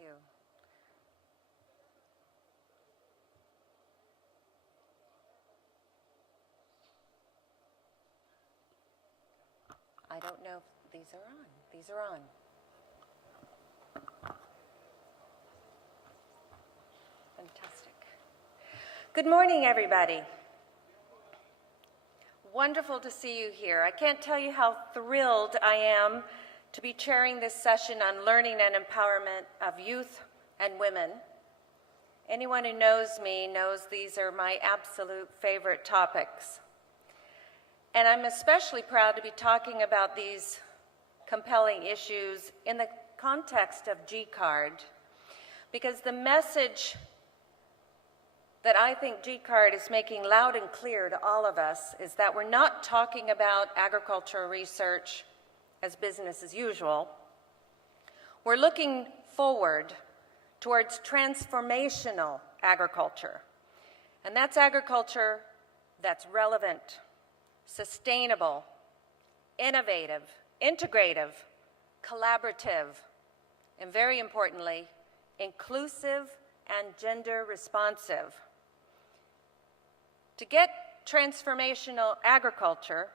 you. I don't know if these are on. These are on. Fantastic. Good morning, everybody. Wonderful to see you here. I can't tell you how thrilled I am to be chairing this session on learning and empowerment of youth and women. Anyone who knows me knows these are my absolute favorite topics. And I'm especially proud to be talking about these compelling issues in the context of GCARD, because the message that I think GCard is making loud and clear to all of us is that we're not talking about agricultural research as business as usual. We're looking forward towards transformational agriculture. And that's agriculture that's relevant, sustainable, innovative, integrative, collaborative, and very importantly, inclusive and gender responsive. To get transformational agriculture,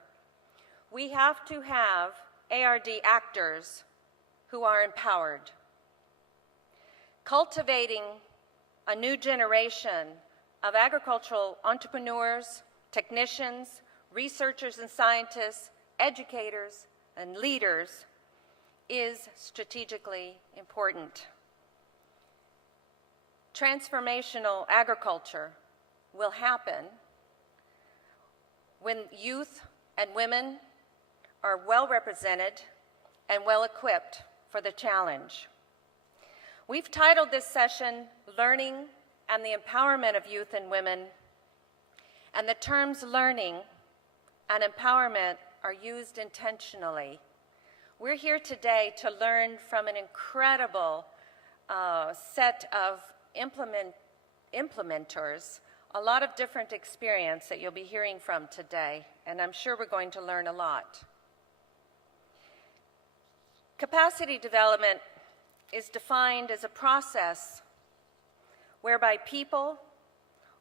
we have to have ARD actors who are empowered. Cultivating a new generation of agricultural entrepreneurs, technicians, researchers and scientists, educators and leaders is strategically important. Transformational agriculture will happen when youth and women are well represented and well equipped for the challenge. We've titled this session, Learning and the Empowerment of Youth and Women, and the terms learning and empowerment are used intentionally. We're here today to learn from an incredible set of implementers, a lot of different experience that you'll be hearing from today, and I'm sure we're going to learn a lot. Capacity development is defined as a process whereby people,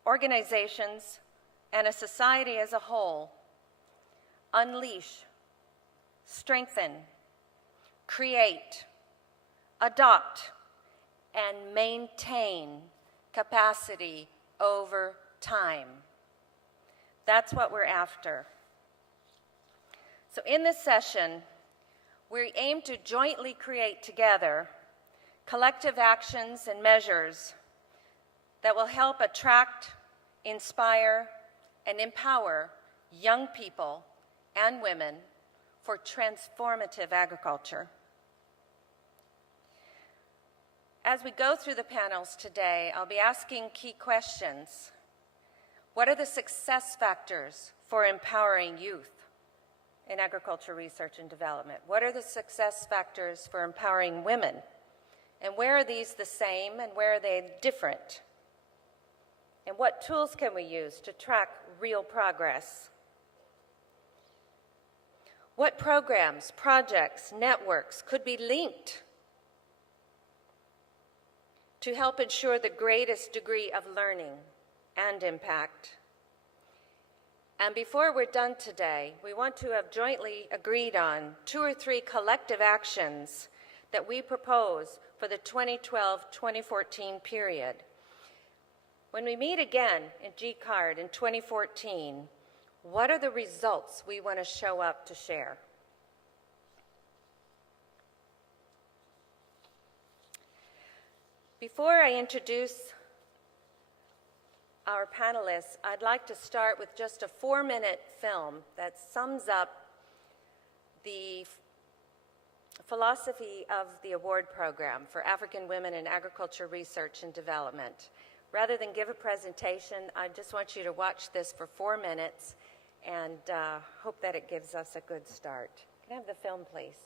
organizations, and a society as a whole unleash, strengthen, create, adopt, and maintain capacity over time. That's what we're after. So in this session, we aim to jointly create together collective actions and measures that will help attract, inspire, and empower young people and women for transformative agriculture. As we go through the panels today, I'll be asking key questions. What are the success factors for empowering youth in agriculture research and development? What are the success factors for empowering women? And where are these the same and where are they different? And what tools can we use to track real progress? What programs, projects, networks could be linked to help ensure the greatest degree of learning and impact? And before we're done today, we want to have jointly agreed on 2 or 3 collective actions that we propose for the 2012-2014 period. When we meet again in GCard in 2014, what are the results we want to show up to share? Before I introduce our panelists, I'd like to start with just a 4-minute film that sums up the philosophy of the award program for African women in agriculture research and development. Rather than give a presentation, I just want you to watch this for 4 minutes and hope that it gives us a good start. Can I have the film, please?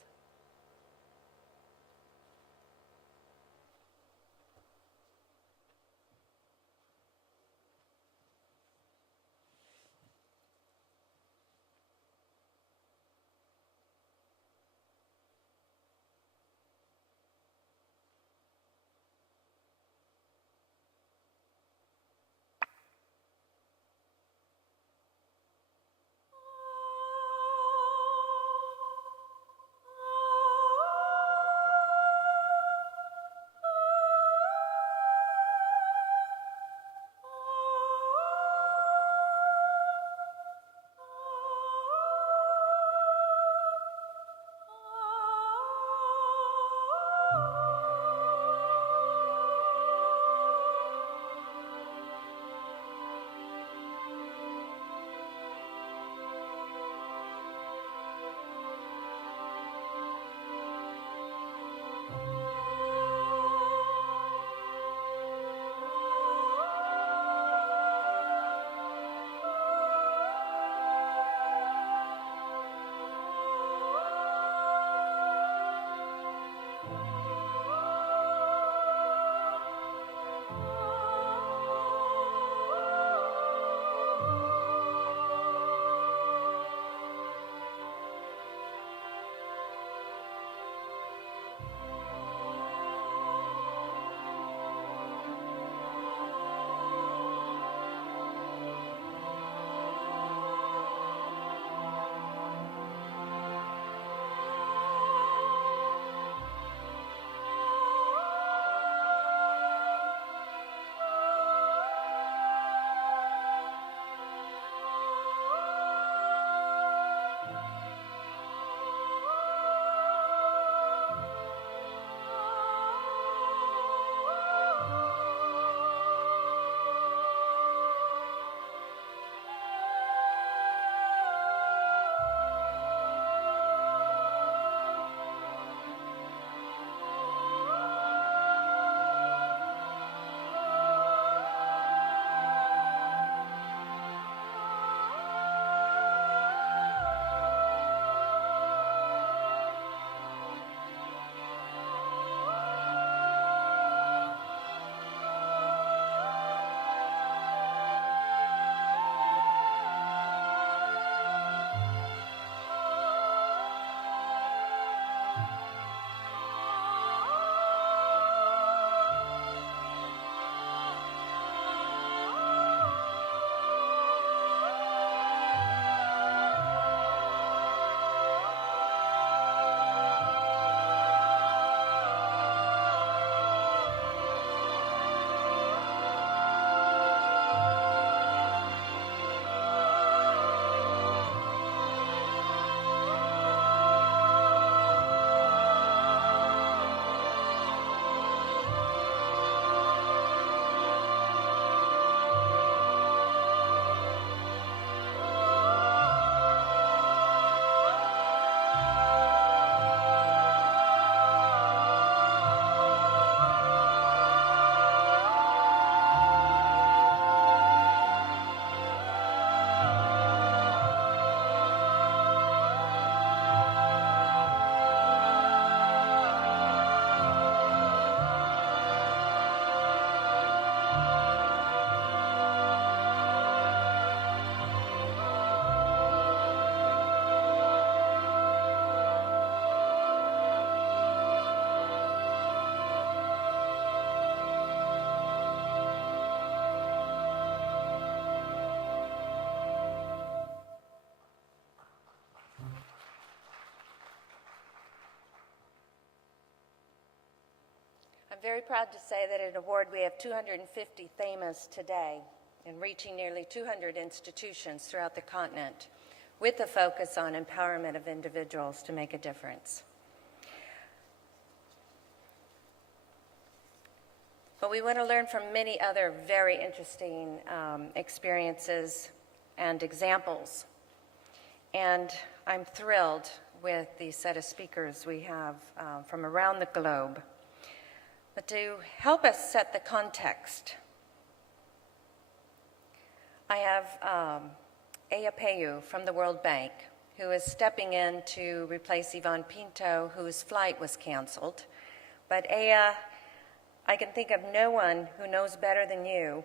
I'm very proud to say that at Award we have 250 themas today and reaching nearly 200 institutions throughout the continent with a focus on empowerment of individuals to make a difference. But we want to learn from many other very interesting experiences and examples. And I'm thrilled with the set of speakers we have from around the globe. But to help us set the context, I have Aya Peyu from the World Bank, who is stepping in to replace Ivan Pinto, whose flight was canceled. But Aya, I can think of no one who knows better than you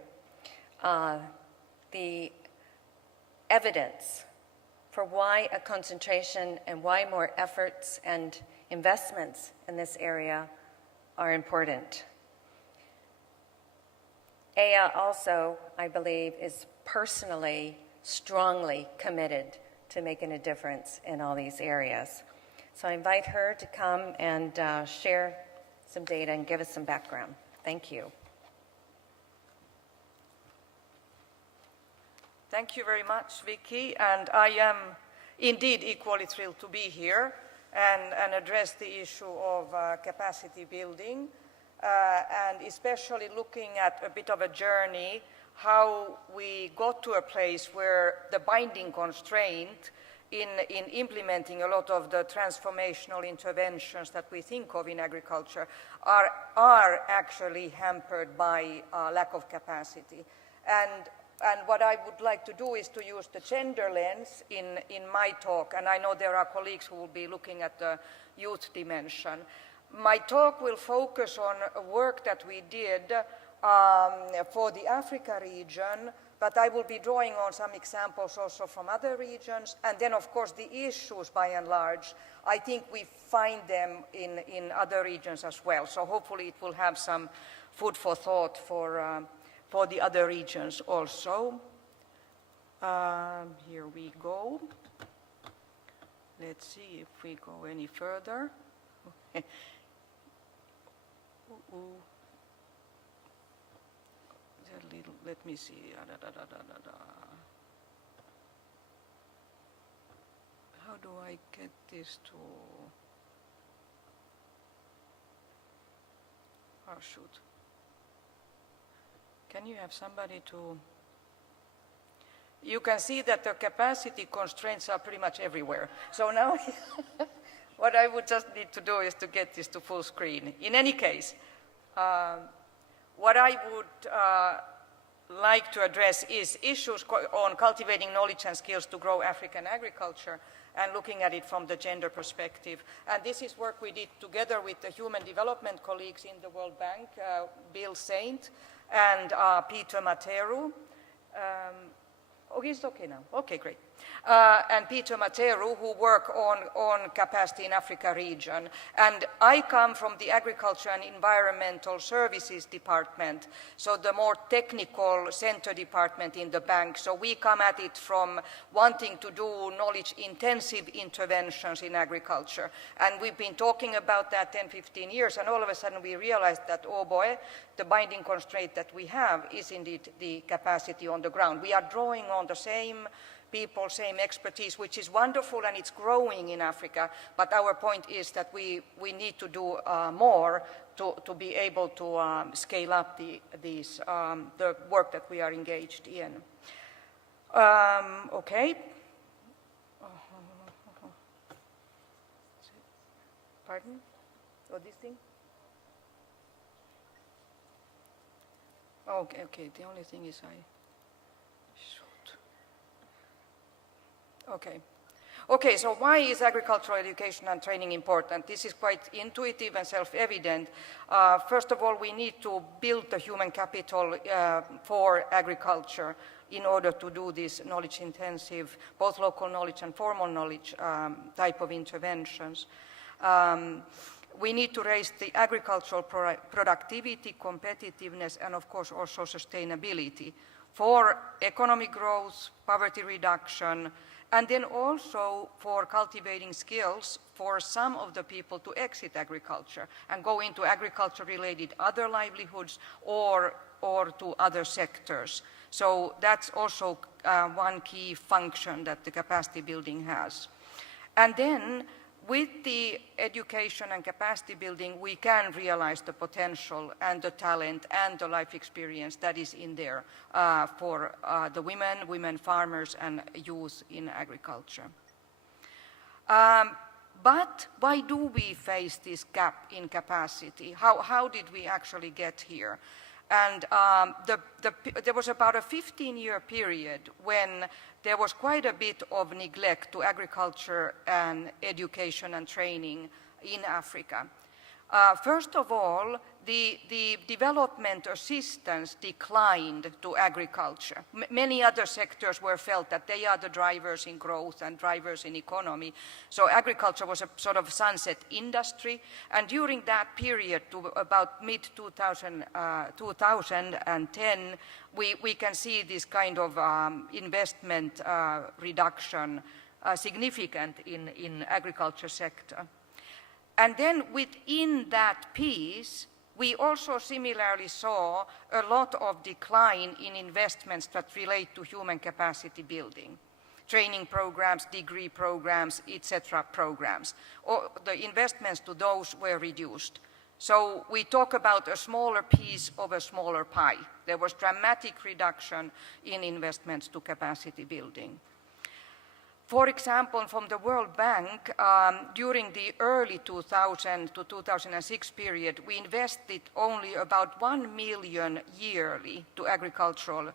the evidence for why a concentration and why more efforts and investments in this area are important. Aya also, I believe, is personally, strongly committed to making a difference in all these areas. So I invite her to come and share some data and give us some background. Thank you. Thank you very much, Vicky, and I am indeed equally thrilled to be here and address the issue of capacity building, and especially looking at a bit of a journey, how we got to a place where the binding constraint in implementing a lot of the transformational interventions that we think of in agriculture are actually hampered by lack of capacity. And what I would like to do is to use the gender lens in my talk, and I know there are colleagues who will be looking at the youth dimension. My talk will focus on work that we did for the Africa region, but I will be drawing on some examples also from other regions, and then of course the issues by and large, I think we find them in other regions as well. So hopefully it will have some food for thought for the other regions also. Here we go. Let's see if we go any further. Let me see. How do I get this to? Oh, shoot. Can you have somebody to? You can see that the capacity constraints are pretty much everywhere. So now what I would just need to do is to get this to full screen. In any case, what I would like to address is issues on cultivating knowledge and skills to grow African agriculture and looking at it from the gender perspective. And this is work we did together with the human development colleagues in the World Bank, Bill Saint and Peter Materu. Oh, it's okay now. Okay, great. And Peter Materu, who work on capacity in Africa region. And I come from the Agriculture and Environmental Services Department, so the more technical center department in the bank. So we come at it from wanting to do knowledge-intensive interventions in agriculture. And we've been talking about that 10, 15 years, and all of a sudden we realized that, oh boy, the binding constraint that we have is indeed the capacity on the ground. We are drawing on the same people, same expertise, which is wonderful and it's growing in Africa, but our point is that we need to do more to be able to scale up the work that we are engaged in. Okay. Pardon? Oh, this thing? Okay, the only thing is Okay, so why is agricultural education and training important? This is quite intuitive and self-evident. First of all, we need to build the human capital for agriculture in order to do this knowledge-intensive, both local knowledge and formal knowledge type of interventions. We need to raise the agricultural productivity, competitiveness, and of course also sustainability for economic growth, poverty reduction, and then also for cultivating skills for some of the people to exit agriculture and go into agriculture-related other livelihoods or to other sectors. So that's also one key function that the capacity building has. And then with the education and capacity building, we can realize the potential and the talent and the life experience that is in there for the women farmers and youth in agriculture. But why do we face this gap in capacity? How did we actually get here? And there was about a 15-year period when there was quite a bit of neglect to agriculture and education and training in Africa. First of all, the development assistance declined to agriculture. Many other sectors were felt that they are the drivers in growth and drivers in economy. So agriculture was a sort of sunset industry. And during that period to about mid-2010, we can see this kind of investment reduction significant in agriculture sector. And then within that piece, we also similarly saw a lot of decline in investments that relate to human capacity building. training programs, degree programs, etc. programs. Or the investments to those were reduced. So we talk about a smaller piece of a smaller pie. There was dramatic reduction in investments to capacity building. For example, from the World Bank, during the early 2000 to 2006 period, we invested only about 1 million yearly to agricultural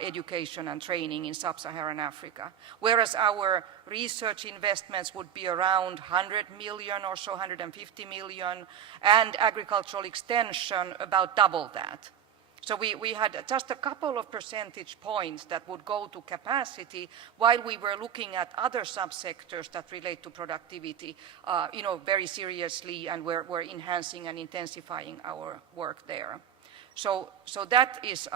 education and training in sub-Saharan Africa, whereas our research investments would be around 100 million or so, 150 million, and agricultural extension about double that. So we had just a couple of percentage points that would go to capacity while we were looking at other subsectors that relate to productivity, very seriously, and we're enhancing and intensifying our work there. So that is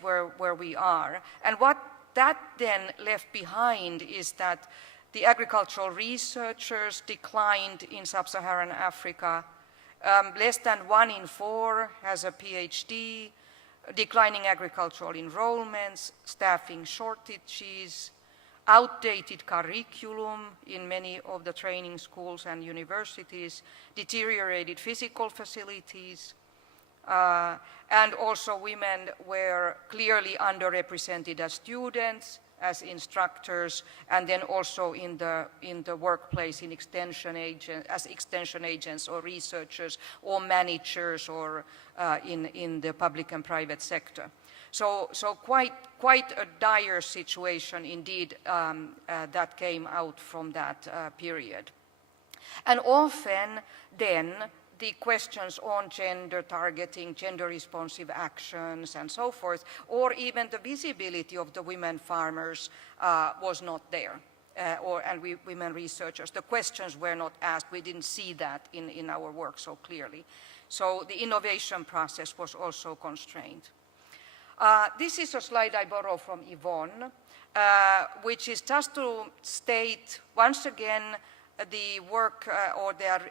where we are. And what that then left behind is that the agricultural researchers declined in sub-Saharan Africa. Less than 1 in 4 has a PhD, declining agricultural enrollments, staffing shortages, outdated curriculum in many of the training schools and universities, deteriorated physical facilities, and also women were clearly underrepresented as students, as instructors, and then also in the workplace in as extension agents or researchers or managers or in the public and private sector. So quite a dire situation indeed that came out from that period. And often then the questions on gender targeting, gender responsive actions and so forth, or even the visibility of the women farmers was not there, and women researchers. The questions were not asked. We didn't see that in our work so clearly. So the innovation process was also constrained. This is a slide I borrow from Yvonne, which is just to state once again the work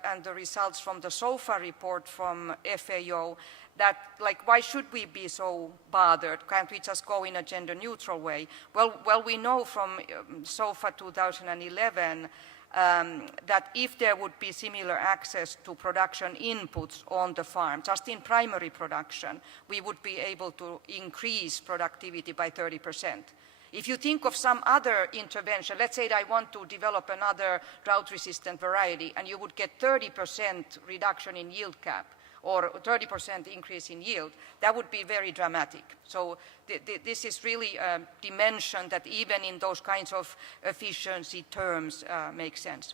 and the results from the SOFA report from FAO, that why should we be so bothered? Can't we just go in a gender neutral way? Well, we know from SOFA 2011 that if there would be similar access to production inputs on the farm, just in primary production, we would be able to increase productivity by 30%. If you think of some other intervention, let's say that I want to develop another drought-resistant variety, and you would get 30% reduction in yield cap or 30% increase in yield, that would be very dramatic. So this is really a dimension that even in those kinds of efficiency terms makes sense.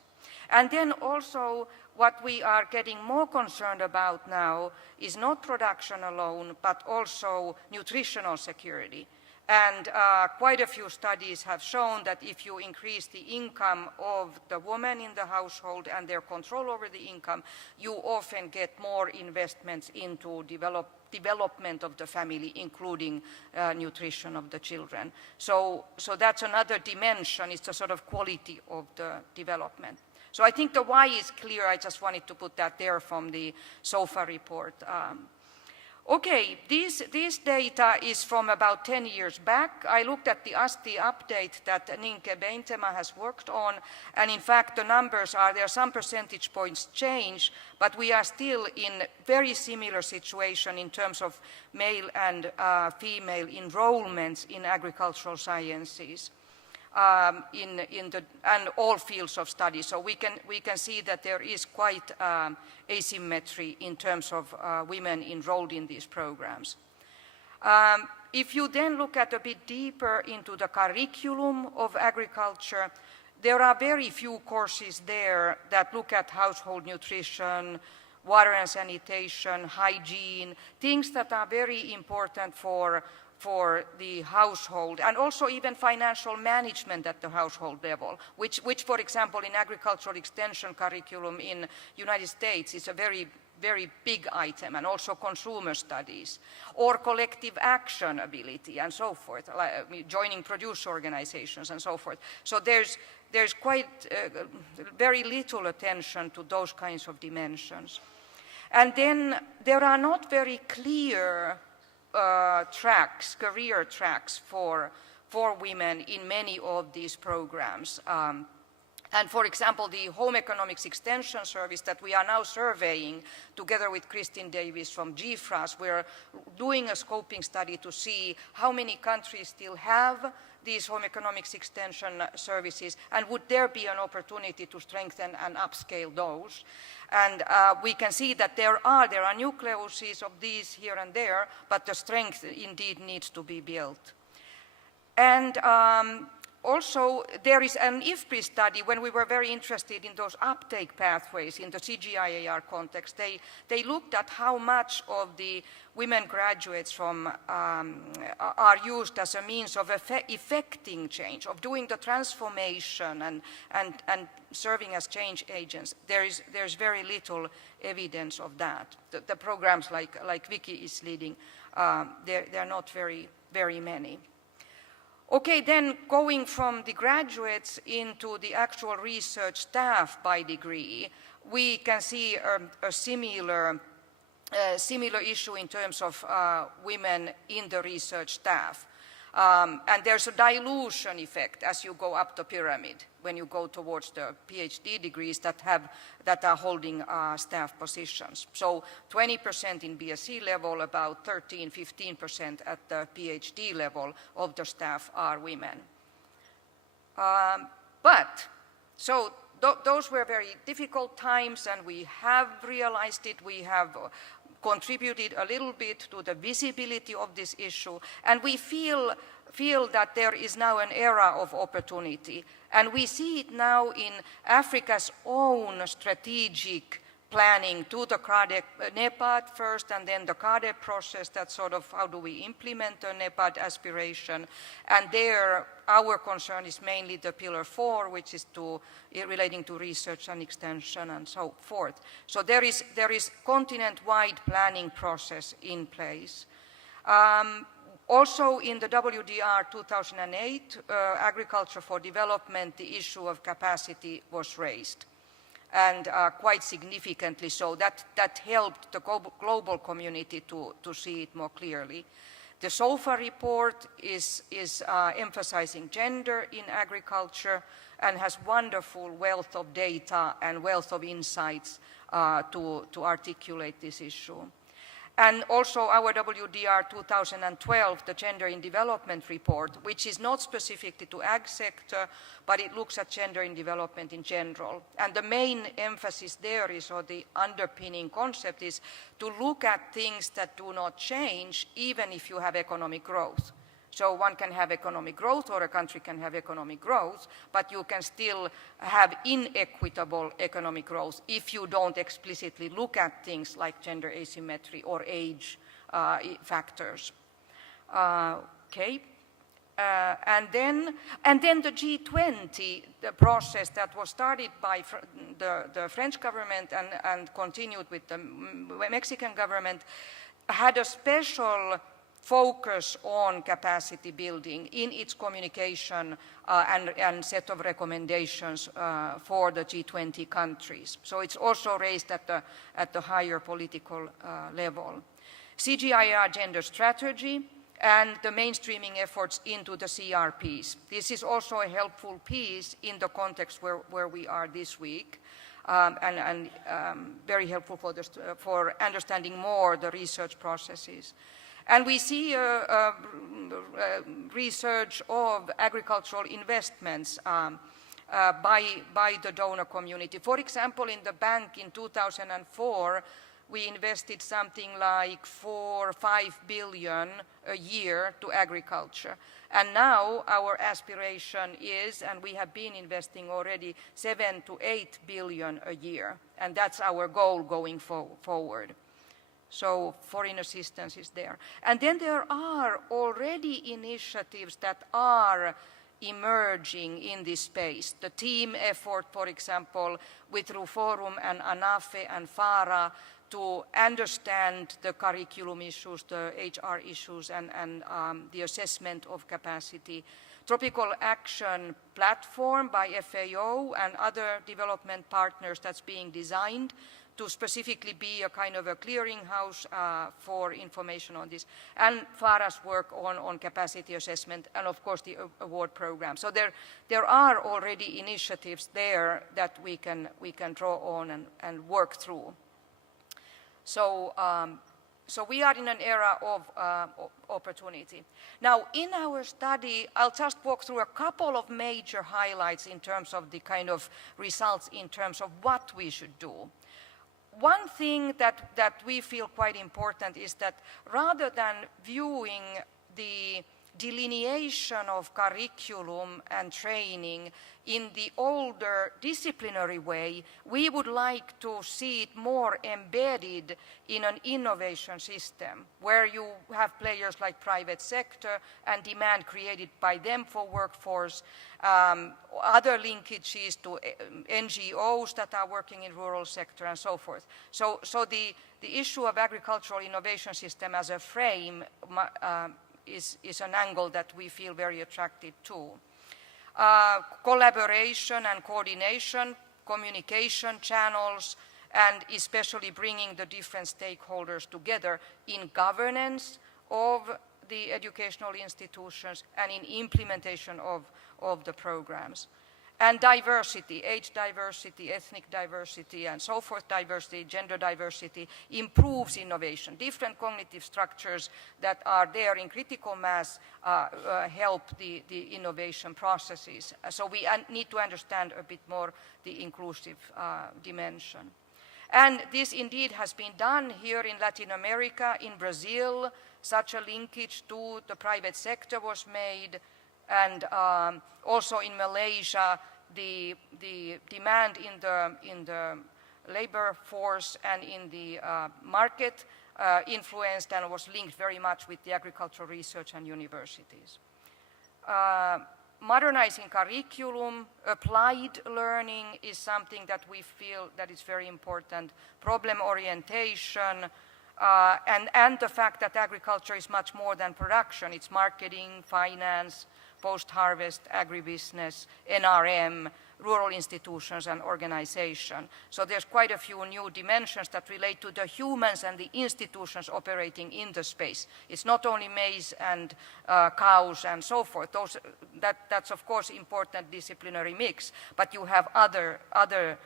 And then also what we are getting more concerned about now is not production alone, but also nutritional security. And quite a few studies have shown that if you increase the income of the woman in the household and their control over the income, you often get more investments into development of the family, including nutrition of the children. So that's another dimension. It's the sort of quality of the development. So I think the why is clear. I just wanted to put that there from the SOFA report. Okay, this data is from about 10 years back. I looked at the ASTI update that Ninke Beintema has worked on, and in fact the numbers there are some percentage points change, but we are still in very similar situation in terms of male and female enrollments in agricultural sciences. And all fields of study. So we can see that there is quite asymmetry in terms of women enrolled in these programs. If you then look at a bit deeper into the curriculum of agriculture, there are very few courses there that look at household nutrition, water and sanitation, hygiene, things that are very important for the household, and also even financial management at the household level, which for example, in agricultural extension curriculum in United States is a very, very big item, and also consumer studies, or collective action ability, and so forth, like joining producer organizations, and so forth. So there's quite very little attention to those kinds of dimensions. And then there are not very clear career tracks for for women in many of these programs. And for example, the Home Economics Extension Service that we are now surveying together with Christine Davis from GFRAS, we're doing a scoping study to see how many countries still have these Home Economics Extension services, and would there be an opportunity to strengthen and upscale those. And we can see that there are nucleuses of these here and there, but the strength indeed needs to be built. And also, there is an IFPRI study when we were very interested in those uptake pathways in the CGIAR context. They looked at how much of the women graduates from are used as a means of effecting change, of doing the transformation and serving as change agents. There's very little evidence of that. The programs like Vicky is leading, they're not very many. Okay, then going from the graduates into the actual research staff by degree, we can see a similar issue in terms of women in the research staff. And there's a dilution effect as you go up the pyramid when you go towards the PhD degrees that are holding staff positions. So 20% in BSc level, about 15% at the PhD level of the staff are women. Those were very difficult times, and we have realized it. We have contributed a little bit to the visibility of this issue, and we feel that there is now an era of opportunity. And we see it now in Africa's own strategic planning to the NEPAD first, and then the CARD process, that's sort of how do we implement the NEPAD aspiration. And there, our concern is mainly the Pillar 4, which is relating to research and extension and so forth. So there is continent-wide planning process in place. Also in the WDR 2008, Agriculture for Development, the issue of capacity was raised, and quite significantly so. That helped the global community to see it more clearly. The SOFA report is emphasizing gender in agriculture and has wonderful wealth of data and wealth of insights to articulate this issue. And also our WDR 2012, the Gender in Development report, which is not specifically to ag sector, but it looks at gender in development in general. And the main emphasis there is, or the underpinning concept is, to look at things that do not change even if you have economic growth. So one can have economic growth, or a country can have economic growth, but you can still have inequitable economic growth if you don't explicitly look at things like gender asymmetry or age factors. Okay. And then the G20, the process that was started by the French government and continued with the Mexican government, had a special focus on capacity building in its communication and set of recommendations for the G20 countries. So it's also raised at the higher political level. CGIAR gender strategy and the mainstreaming efforts into the CRPs. This is also a helpful piece in the context where we are this week. And very helpful for understanding more the research processes. And we see research of agricultural investments by the donor community. For example, in the bank in 2004, we invested something like 4 or 5 billion a year to agriculture. And now our aspiration is, and we have been investing already 7 to 8 billion a year. And that's our goal going forward. So foreign assistance is there. And then there are already initiatives that are emerging in this space. The team effort, for example, with Ruforum and ANAFE and FARA to understand the curriculum issues, the HR issues, and the assessment of capacity. Tropical Action Platform by FAO and other development partners that's being designed to specifically be a kind of a clearinghouse for information on this, and FARA's work on capacity assessment, and of course the award program. So there are already initiatives there that we can draw on and work through. So, so we are in an era of opportunity. Now, in our study, I'll just walk through a couple of major highlights in terms of the kind of results in terms of what we should do. One thing that we feel quite important is that rather than viewing the delineation of curriculum and training in the older disciplinary way, we would like to see it more embedded in an innovation system where you have players like private sector and demand created by them for workforce, other linkages to NGOs that are working in rural sector and so forth. So the issue of agricultural innovation system as a frame is an angle that we feel very attracted to. Collaboration and coordination, communication channels, and especially bringing the different stakeholders together in governance of the educational institutions and in implementation of the programs. And diversity, age diversity, ethnic diversity, and so forth, diversity, gender diversity, improves innovation. Different cognitive structures that are there in critical mass help the innovation processes. So we need to understand a bit more the inclusive dimension. And this indeed has been done here in Latin America, in Brazil. Such a linkage to the private sector was made. And also in Malaysia, the demand in the labor force and in the market influenced and was linked very much with the agricultural research and universities. Modernizing curriculum, applied learning is something that we feel that is very important. Problem orientation, and the fact that agriculture is much more than production. It's marketing, finance, post-harvest, agribusiness, NRM, rural institutions and organization. So there's quite a few new dimensions that relate to the humans and the institutions operating in the space. It's not only maize and cows and so forth. That's of course important disciplinary mix, but you have other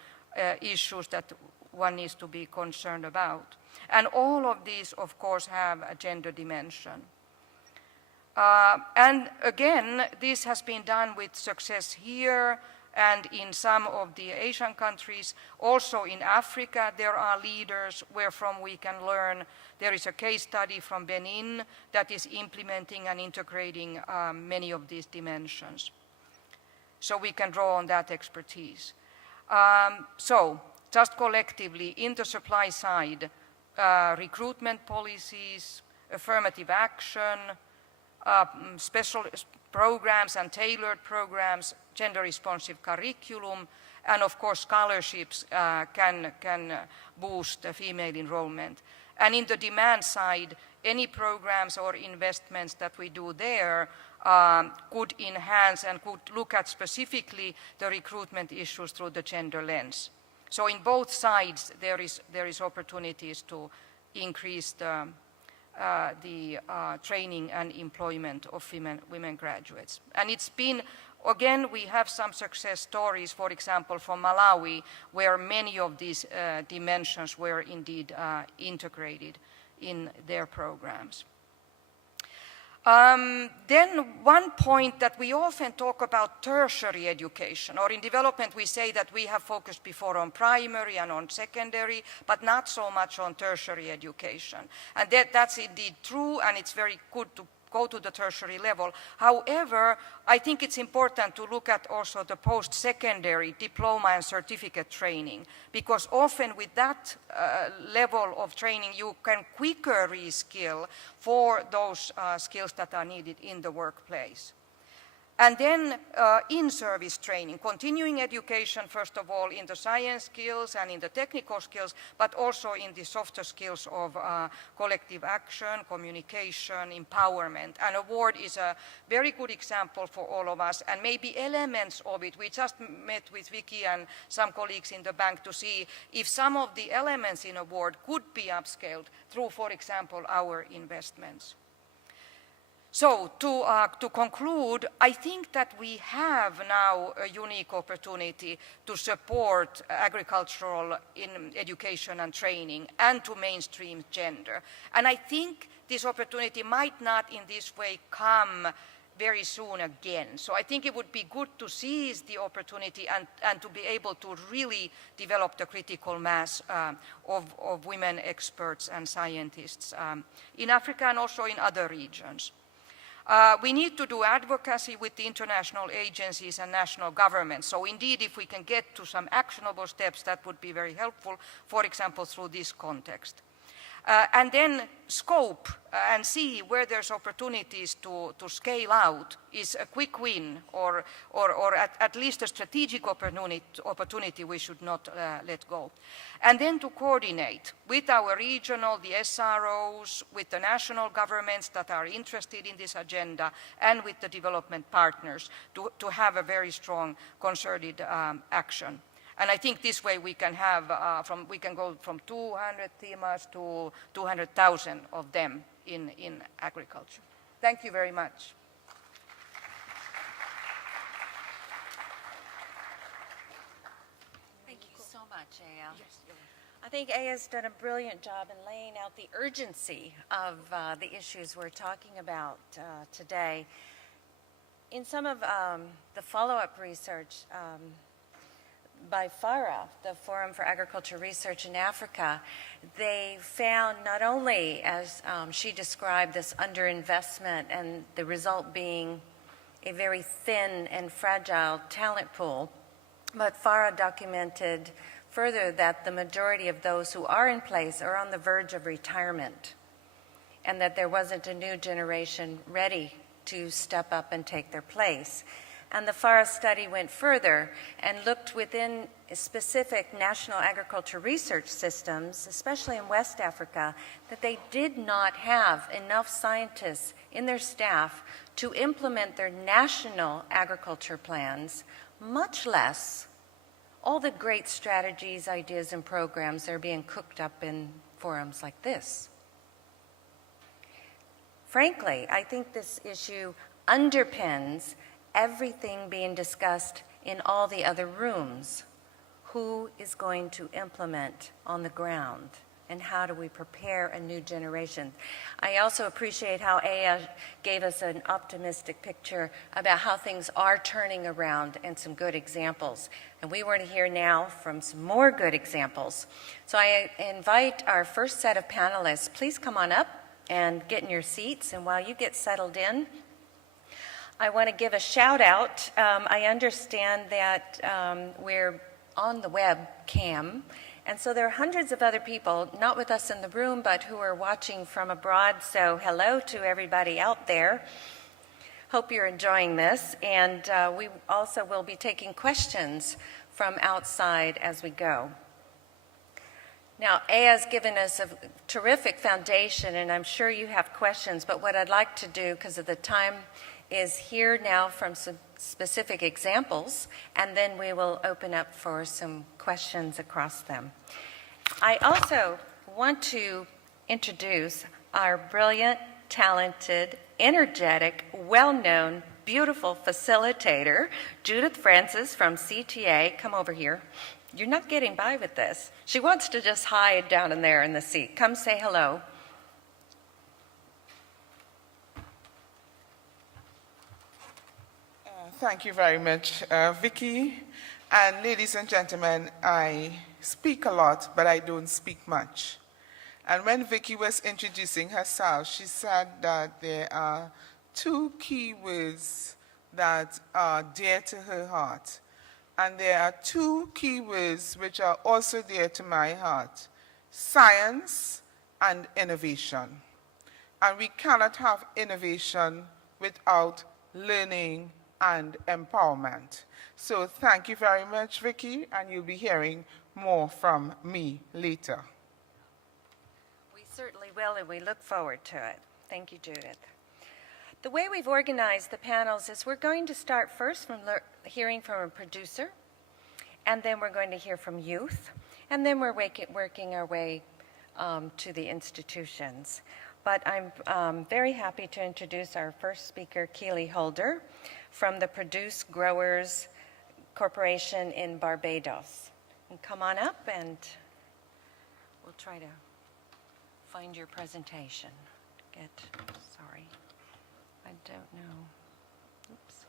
issues that one needs to be concerned about. And all of these, of course, have a gender dimension. And again, this has been done with success here and in some of the Asian countries. Also in Africa, there are leaders wherefrom we can learn. There is a case study from Benin that is implementing and integrating many of these dimensions. So we can draw on that expertise. So just collectively, in the supply side, recruitment policies, affirmative action, special programs and tailored programs, gender-responsive curriculum, and of course scholarships can boost female enrollment. And in the demand side, any programs or investments that we do there could enhance and could look at specifically the recruitment issues through the gender lens. So in both sides, there is opportunities to increase the training and employment of women graduates. And it's been, again, we have some success stories, for example, from Malawi, where many of these dimensions were indeed integrated in their programs. Then one point that we often talk about tertiary education, or in development we say that we have focused before on primary and on secondary, but not so much on tertiary education. And that's indeed true, and it's very good to go to the tertiary level. However, I think it's important to look at also the post-secondary diploma and certificate training, because often with that level of training you can quicker reskill for those skills that are needed in the workplace. And then in-service training, continuing education, first of all, in the science skills and in the technical skills, but also in the softer skills of collective action, communication, empowerment. And award is a very good example for all of us, and maybe elements of it. We just met with Vicky and some colleagues in the bank to see if some of the elements in award could be upscaled through, for example, our investments. So to conclude, I think that we have now a unique opportunity to support agricultural in education and training and to mainstream gender. And I think this opportunity might not in this way come very soon again. So I think it would be good to seize the opportunity and to be able to really develop the critical mass of women experts and scientists in Africa and also in other regions. We need to do advocacy with the international agencies and national governments. So indeed, if we can get to some actionable steps, that would be very helpful, for example, through this context. And then scope and see where there's opportunities to scale out is a quick win or at least a strategic opportunity we should not let go. And then to coordinate with our regional, the SROs, with the national governments that are interested in this agenda, and with the development partners to have a very strong concerted action. And I think this way we can have, we can go from 200 themas to 200,000 of them in agriculture. Thank you very much. Thank you so much, Aya. Yes, I think Aya's done a brilliant job in laying out the urgency of the issues we're talking about today. In some of the follow-up research, by FARA, the Forum for Agriculture Research in Africa, they found not only, as she described, this underinvestment and the result being a very thin and fragile talent pool, but FARA documented further that the majority of those who are in place are on the verge of retirement, and that there wasn't a new generation ready to step up and take their place. And the FARA study went further and looked within specific national agriculture research systems, especially in West Africa, that they did not have enough scientists in their staff to implement their national agriculture plans, much less all the great strategies, ideas, and programs that are being cooked up in forums like this. Frankly, I think this issue underpins everything being discussed in all the other rooms. Who is going to implement on the ground? And how do we prepare a new generation? I also appreciate how Aya gave us an optimistic picture about how things are turning around and some good examples. And we want to hear now from some more good examples. So I invite our first set of panelists, please come on up and get in your seats. And while you get settled in, I want to give a shout out. I understand that we're on the webcam, and so there are hundreds of other people, not with us in the room, but who are watching from abroad. So hello to everybody out there. Hope you're enjoying this. And we also will be taking questions from outside as we go. Now, Aya's given us a terrific foundation, and I'm sure you have questions, but what I'd like to do, because of the time, is hear now from some specific examples, and then we will open up for some questions across them. I also want to introduce our brilliant, talented, energetic, well-known, beautiful facilitator, Judith Francis from CTA. Come over here. You're not getting by with this. She wants to just hide down in there in the seat. Come say hello. Thank you very much, Vicky. And ladies and gentlemen, I speak a lot, but I don't speak much. And when Vicky was introducing herself, she said that there are two key words that are dear to her heart. And there are two key words which are also dear to my heart: science and innovation. And we cannot have innovation without learning and empowerment. So thank you very much, Vicky, and you'll be hearing more from me later. We certainly will, and we look forward to it. Thank you, Judith. The way we've organized the panels is we're going to start first from hearing from a producer, and then we're going to hear from youth, and then we're working our way to the institutions. But I'm very happy to introduce our first speaker, Keely Holder, from the Produce Growers Corporation in Barbados. And come on up, and we'll try to find your presentation. Sorry, I don't know. Oops.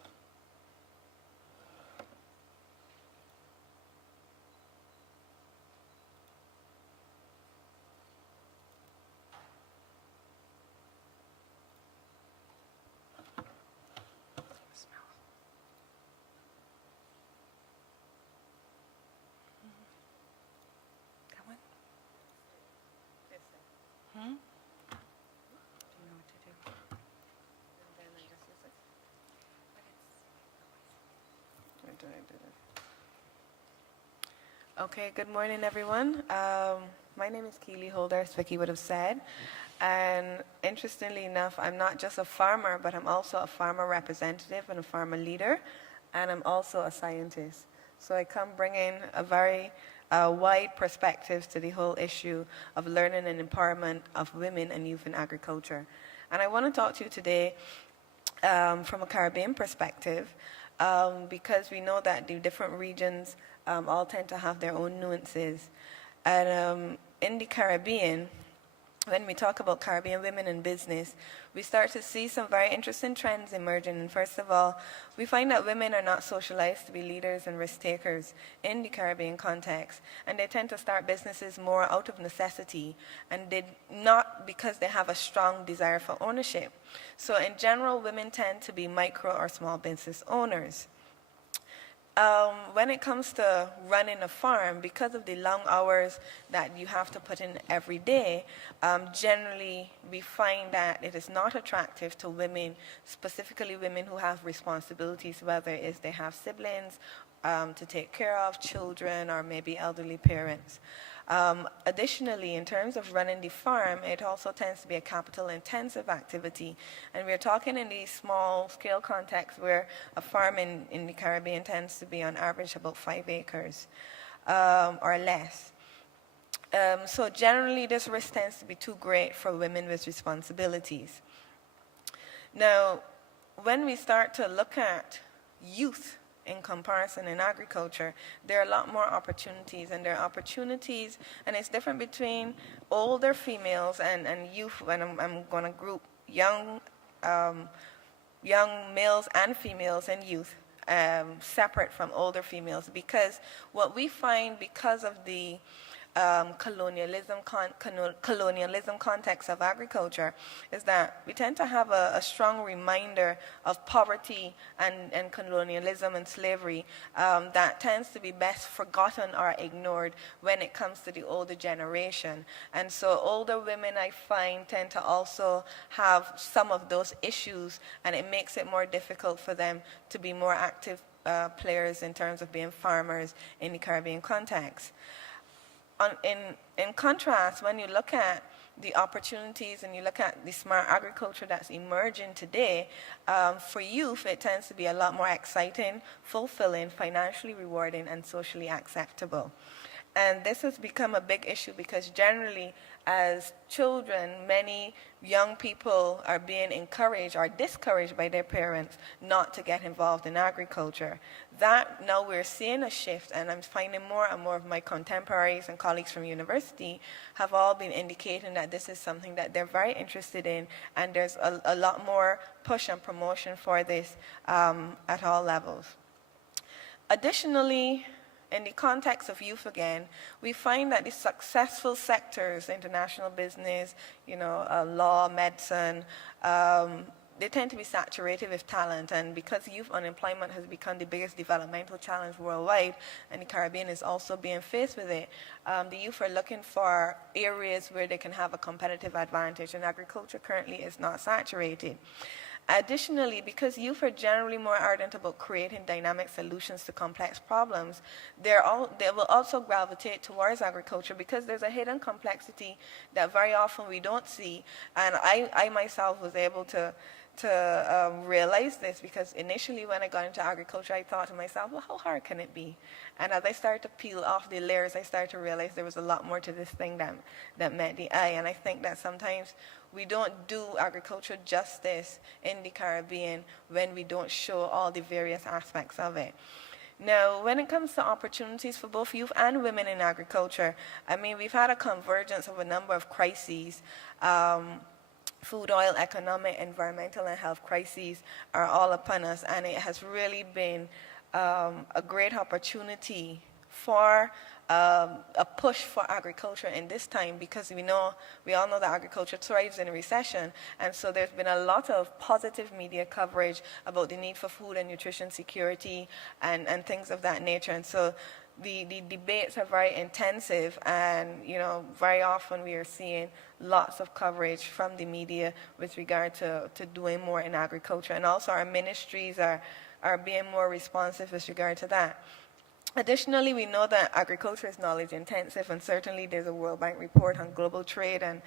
That one? Do you know what to do? Okay, good morning, everyone. My name is Keely Holder, as Vicky would have said. And interestingly enough, I'm not just a farmer, but I'm also a farmer representative and a farmer leader, and I'm also a scientist. So I come bringing a very wide perspective to the whole issue of learning and empowerment of women and youth in agriculture. And I want to talk to you today from a Caribbean perspective, because we know that the different regions all tend to have their own nuances. And in the Caribbean, when we talk about Caribbean women in business, we start to see some very interesting trends emerging. And first of all, we find that women are not socialized to be leaders and risk takers in the Caribbean context. And they tend to start businesses more out of necessity, and not because they have a strong desire for ownership. So in general, women tend to be micro or small business owners. When it comes to running a farm, because of the long hours that you have to put in every day, generally we find that it is not attractive to women, specifically women who have responsibilities, whether it is they have siblings to take care of, children, or maybe elderly parents. Additionally, in terms of running the farm, it also tends to be a capital-intensive activity. And we're talking in the small-scale context where a farm in the Caribbean tends to be on average about 5 acres or less. So generally, this risk tends to be too great for women with responsibilities. Now, when we start to look at youth in comparison in agriculture, there are a lot more opportunities, and there are opportunities, and it's different between older females and youth, and I'm going to group young males and females and youth separate from older females, because what we find because of the colonialism context of agriculture is that we tend to have a strong reminder of poverty and colonialism and slavery that tends to be best forgotten or ignored when it comes to the older generation. And so older women, I find, tend to also have some of those issues, and it makes it more difficult for them to be more active players in terms of being farmers in the Caribbean context. In contrast, when you look at the opportunities and you look at the smart agriculture that's emerging today, for youth, it tends to be a lot more exciting, fulfilling, financially rewarding, and socially acceptable. And this has become a big issue because generally, as children, many young people are being encouraged or discouraged by their parents not to get involved in agriculture. That now we're seeing a shift, and I'm finding more and more of my contemporaries and colleagues from university have all been indicating that this is something that they're very interested in, and there's a lot more push and promotion for this at all levels. Additionally, in the context of youth again, we find that the successful sectors, international business, law, medicine, they tend to be saturated with talent. And because youth unemployment has become the biggest developmental challenge worldwide, and the Caribbean is also being faced with it, the youth are looking for areas where they can have a competitive advantage, and agriculture currently is not saturated. Additionally, because youth are generally more ardent about creating dynamic solutions to complex problems, they will also gravitate towards agriculture because there's a hidden complexity that very often we don't see. And I myself was able to realize this because initially when I got into agriculture, I thought to myself, well, how hard can it be? And as I started to peel off the layers, I started to realize there was a lot more to this thing that met the eye. And I think that sometimes we don't do agriculture justice in the Caribbean when we don't show all the various aspects of it. Now, when it comes to opportunities for both youth and women in agriculture, I mean, we've had a convergence of a number of crises. Food, oil, economic, environmental, and health crises are all upon us, and it has really been a great opportunity for a push for agriculture in this time because we all know that agriculture thrives in a recession, and so there's been a lot of positive media coverage about the need for food and nutrition security and things of that nature. And so the debates are very intensive, and very often we are seeing lots of coverage from the media with regard to doing more in agriculture, and also our ministries are being more responsive with regard to that. Additionally, we know that agriculture is knowledge intensive, and certainly there's a World Bank report on global trade and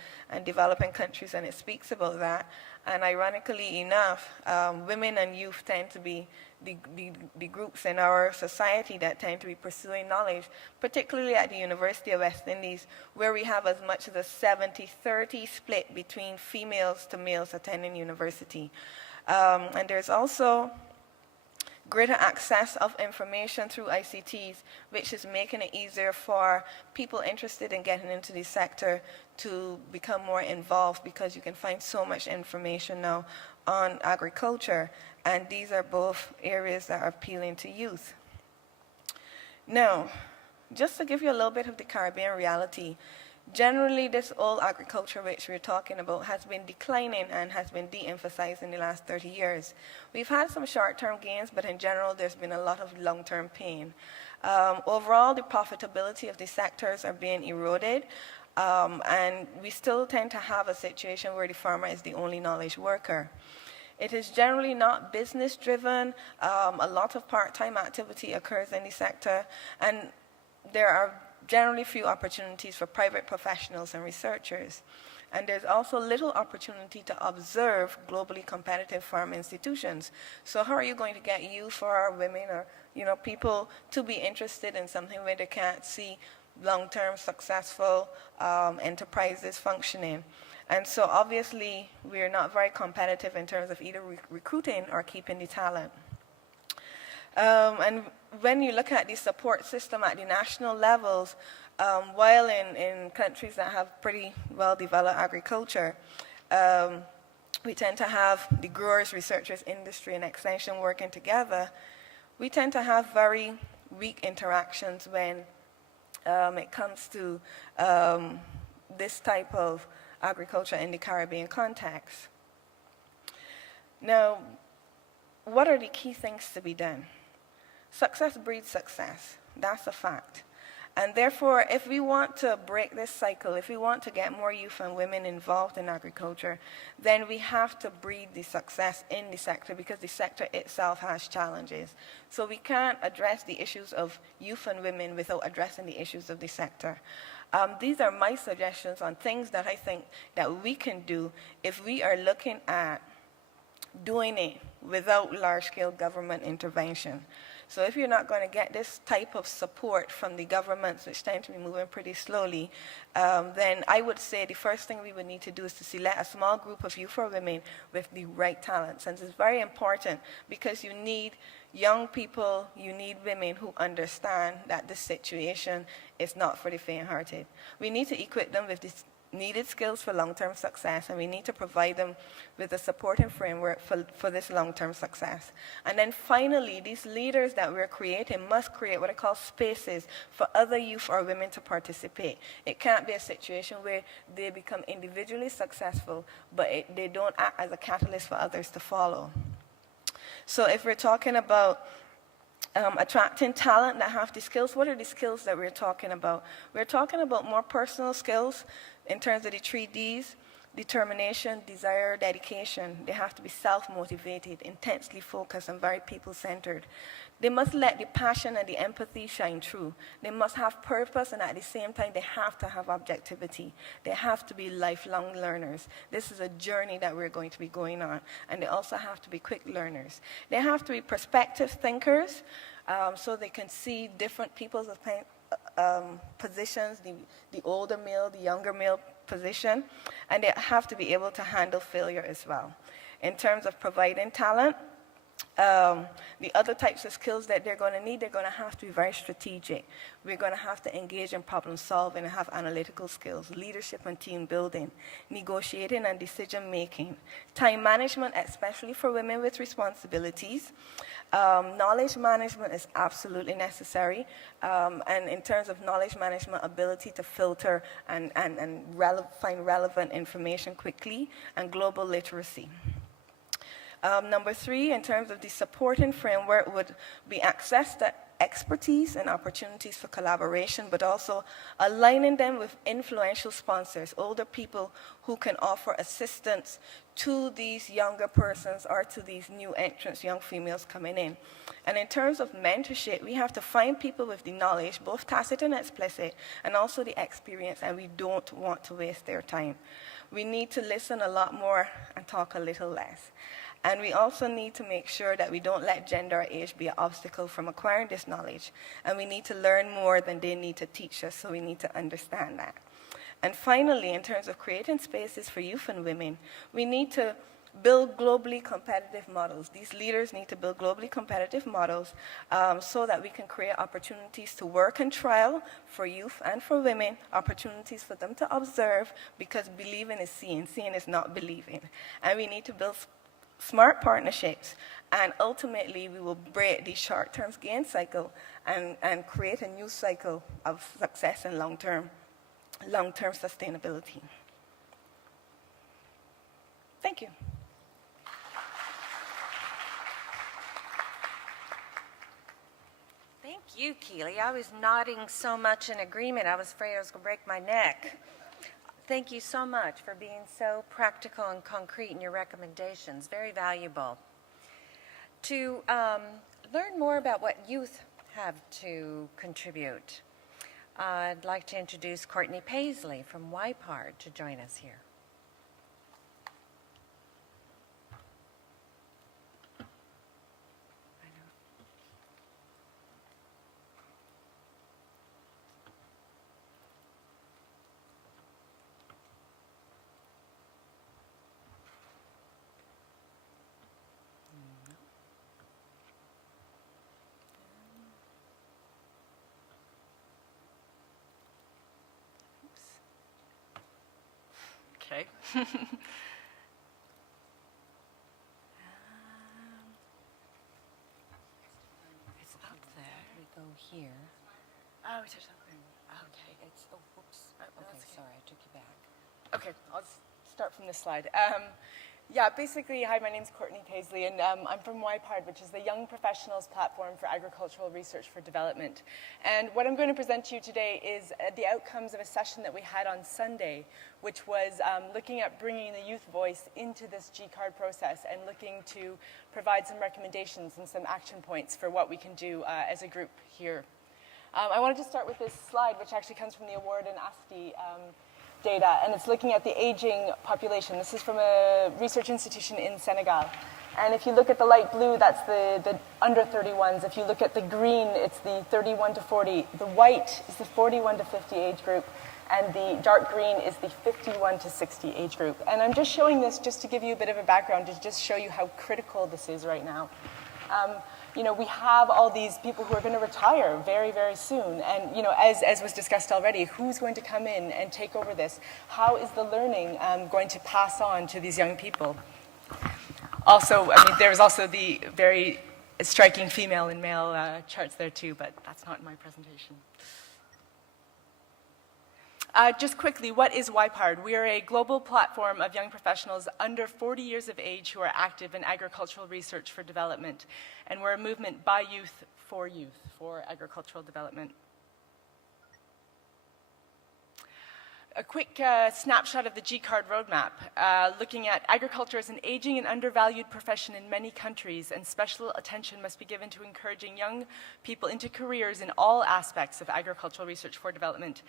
developing countries, and it speaks about that. And ironically enough, women and youth tend to be the groups in our society that tend to be pursuing knowledge, particularly at the University of West Indies, where we have as much as a 70-30 split between females to males attending university. And there's also greater access of information through ICTs, which is making it easier for people interested in getting into the sector to become more involved because you can find so much information now on agriculture, and these are both areas that are appealing to youth. Now, just to give you a little bit of the Caribbean reality, generally this old agriculture which we're talking about has been declining and has been de-emphasized in the last 30 years. We've had some short-term gains, but in general there's been a lot of long-term pain. Overall, the profitability of the sectors are being eroded, and we still tend to have a situation where the farmer is the only knowledge worker. It is generally not business-driven. A lot of part-time activity occurs in the sector, and there are generally few opportunities for private professionals and researchers. And there's also little opportunity to observe globally competitive farm institutions. So how are you going to get youth or women or people to be interested in something where they can't see long-term successful enterprises functioning? And so obviously we're not very competitive in terms of either recruiting or keeping the talent. And when you look at the support system at the national levels, while in countries that have pretty well-developed agriculture, we tend to have the growers, researchers, industry, and extension working together. We tend to have very weak interactions when it comes to this type of agriculture in the Caribbean context. Now, what are the key things to be done? Success breeds success. That's a fact. And therefore, if we want to break this cycle, if we want to get more youth and women involved in agriculture, then we have to breed the success in the sector because the sector itself has challenges. So we can't address the issues of youth and women without addressing the issues of the sector. These are my suggestions on things that I think that we can do if we are looking at doing it without large-scale government intervention. So if you're not going to get this type of support from the governments, which tend to be moving pretty slowly, then I would say the first thing we would need to do is to select a small group of youth or women with the right talents. And it's very important because you need young people, you need women who understand that this situation is not for the faint-hearted. We need to equip them with this needed skills for long-term success, and we need to provide them with a supporting framework for this long-term success. And then finally, these leaders that we're creating must create what I call spaces for other youth or women to participate. It can't be a situation where they become individually successful, but they don't act as a catalyst for others to follow. So if we're talking about attracting talent that have the skills, what are the skills that we're talking about? We're talking about more personal skills in terms of the 3 Ds. determination, desire, dedication. They have to be self-motivated, intensely focused, and very people-centered. They must let the passion and the empathy shine through. They must have purpose, and at the same time, they have to have objectivity. They have to be lifelong learners. This is a journey that we're going to be going on, and they also have to be quick learners. They have to be perspective thinkers, so they can see different people's positions, the older male, the younger male position, and they have to be able to handle failure as well. In terms of providing talent, the other types of skills that they're going to need, they're going to have to be very strategic. We're going to have to engage in problem solving and have analytical skills, leadership and team building, negotiating and decision making, time management, especially for women with responsibilities. Knowledge management is absolutely necessary, and in terms of knowledge management, ability to filter and find relevant information quickly, and global literacy. Number 3, in terms of the supporting framework, would be access to expertise and opportunities for collaboration, but also aligning them with influential sponsors, older people who can offer assistance to these younger persons or to these new entrants, young females coming in. And in terms of mentorship, we have to find people with the knowledge, both tacit and explicit, and also the experience, and we don't want to waste their time. We need to listen a lot more and talk a little less. And we also need to make sure that we don't let gender or age be an obstacle from acquiring this knowledge. And we need to learn more than they need to teach us, so we need to understand that. And finally, in terms of creating spaces for youth and women, we need to build globally competitive models. These leaders need to build globally competitive models so that we can create opportunities to work and trial for youth and for women, opportunities for them to observe, because believing is seeing is not believing. And we need to build smart partnerships, and ultimately we will break the short-term gain cycle and create a new cycle of success and long-term sustainability. Thank you. Thank you, Keely. I was nodding so much in agreement, I was afraid I was going to break my neck. Thank you so much for being so practical and concrete in your recommendations. Very valuable. To learn more about what youth have to contribute, I'd like to introduce Courtney Paisley from YPARD to join us here. Okay. It's up there. We go here. Oh, there's something. Okay. It's, oh, whoops. No, Okay, that's okay. sorry, I took you back. Okay, I'll start from this slide. Basically, hi, my name's Courtney Paisley, and I'm from YPARD, which is the Young Professionals Platform for Agricultural Research for Development. And what I'm going to present to you today is the outcomes of a session that we had on Sunday, which was looking at bringing the youth voice into this GCARD process and looking to provide some recommendations and some action points for what we can do as a group here. I wanted to start with this slide, which actually comes from the award in ASTI data, and it's looking at the aging population. This is from a research institution in Senegal. And if you look at the light blue, that's the under 31s. If you look at the green, it's the 31 to 40. The white is the 41 to 50 age group, and the dark green is the 51 to 60 age group. And I'm just showing this just to give you a bit of a background, to just show you how critical this is right now. We have all these people who are going to retire very, very soon. And, as was discussed already, who's going to come in and take over this? How is the learning going to pass on to these young people? Also, there's also the very striking female and male charts there too, but that's not in my presentation. Just quickly, what is YPARD? We are a global platform of young professionals under 40 years of age who are active in agricultural research for development. And we're a movement by youth, for agricultural development. A quick snapshot of the GCARD roadmap, looking at agriculture as an aging and undervalued profession in many countries, and special attention must be given to encouraging young people into careers in all aspects of agricultural research for development.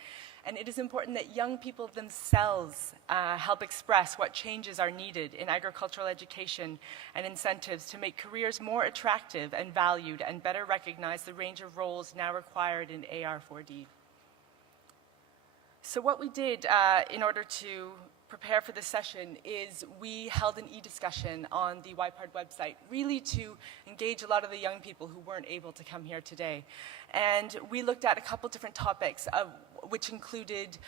And it is important that young people themselves help express what changes are needed in agricultural education and incentives to make careers more attractive and valued and better recognize the range of roles now required in AR4D. So what we did in order to prepare for this session is we held an e-discussion on the YPARD website, really to engage a lot of the young people who weren't able to come here today. And we looked at a couple different topics, which included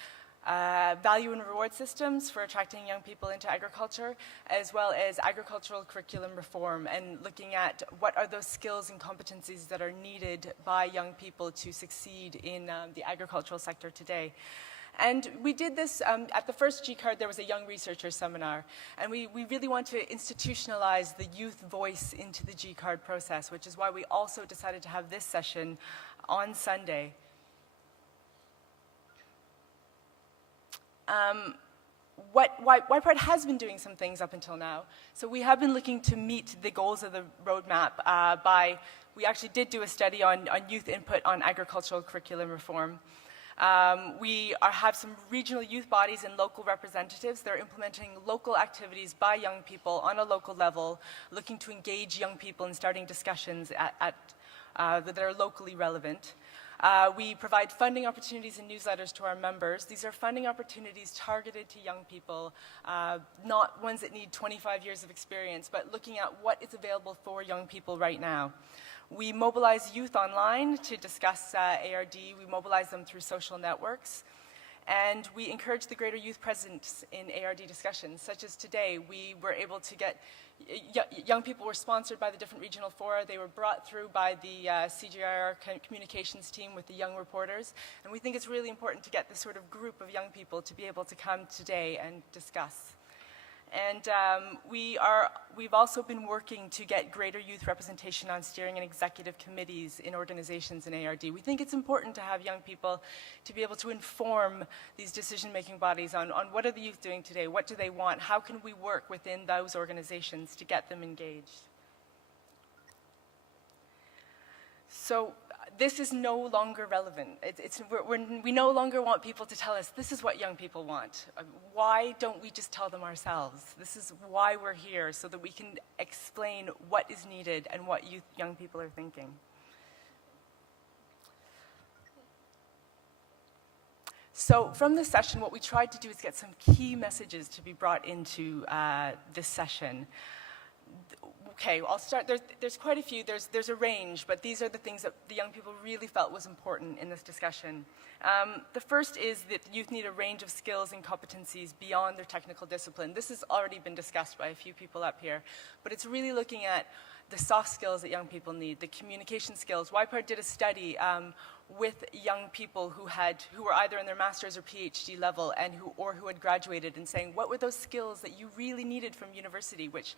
value and reward systems for attracting young people into agriculture, as well as agricultural curriculum reform, and looking at what are those skills and competencies that are needed by young people to succeed in the agricultural sector today. And we did this, at the first GCARD, there was a young researcher seminar, and we really want to institutionalize the youth voice into the GCARD process, which is why we also decided to have this session on Sunday. YPARD has been doing some things up until now. So we have been looking to meet the goals of the roadmap we actually did do a study on youth input on agricultural curriculum reform. We have some regional youth bodies and local representatives. They're implementing local activities by young people on a local level, looking to engage young people and starting discussions that are locally relevant. We provide funding opportunities and newsletters to our members. These are funding opportunities targeted to young people, not ones that need 25 years of experience, but looking at what is available for young people right now. We mobilize youth online to discuss ARD. We mobilize them through social networks. And we encourage the greater youth presence in ARD discussions, such as today. We were able to get, young people were sponsored by the different regional fora. They were brought through by the CGIAR communications team with the young reporters. And we think it's really important to get this sort of group of young people to be able to come today and discuss. And we've also been working to get greater youth representation on steering and executive committees in organizations in ARD. We think it's important to have young people to be able to inform these decision-making bodies on what are the youth doing today, what do they want, how can we work within those organizations to get them engaged. So this is no longer relevant. We no longer want people to tell us, this is what young people want. Why don't we just tell them ourselves? This is why we're here, so that we can explain what is needed and what young people are thinking. So from this session, what we tried to do is get some key messages to be brought into this session. Okay, I'll start. There's quite a few. There's a range, but these are the things that the young people really felt was important in this discussion. The first is that youth need a range of skills and competencies beyond their technical discipline. This has already been discussed by a few people up here, but it's really looking at the soft skills that young people need, the communication skills. YPARD did a study with young people who were either in their master's or PhD level and who had graduated, and saying, what were those skills that you really needed from university, which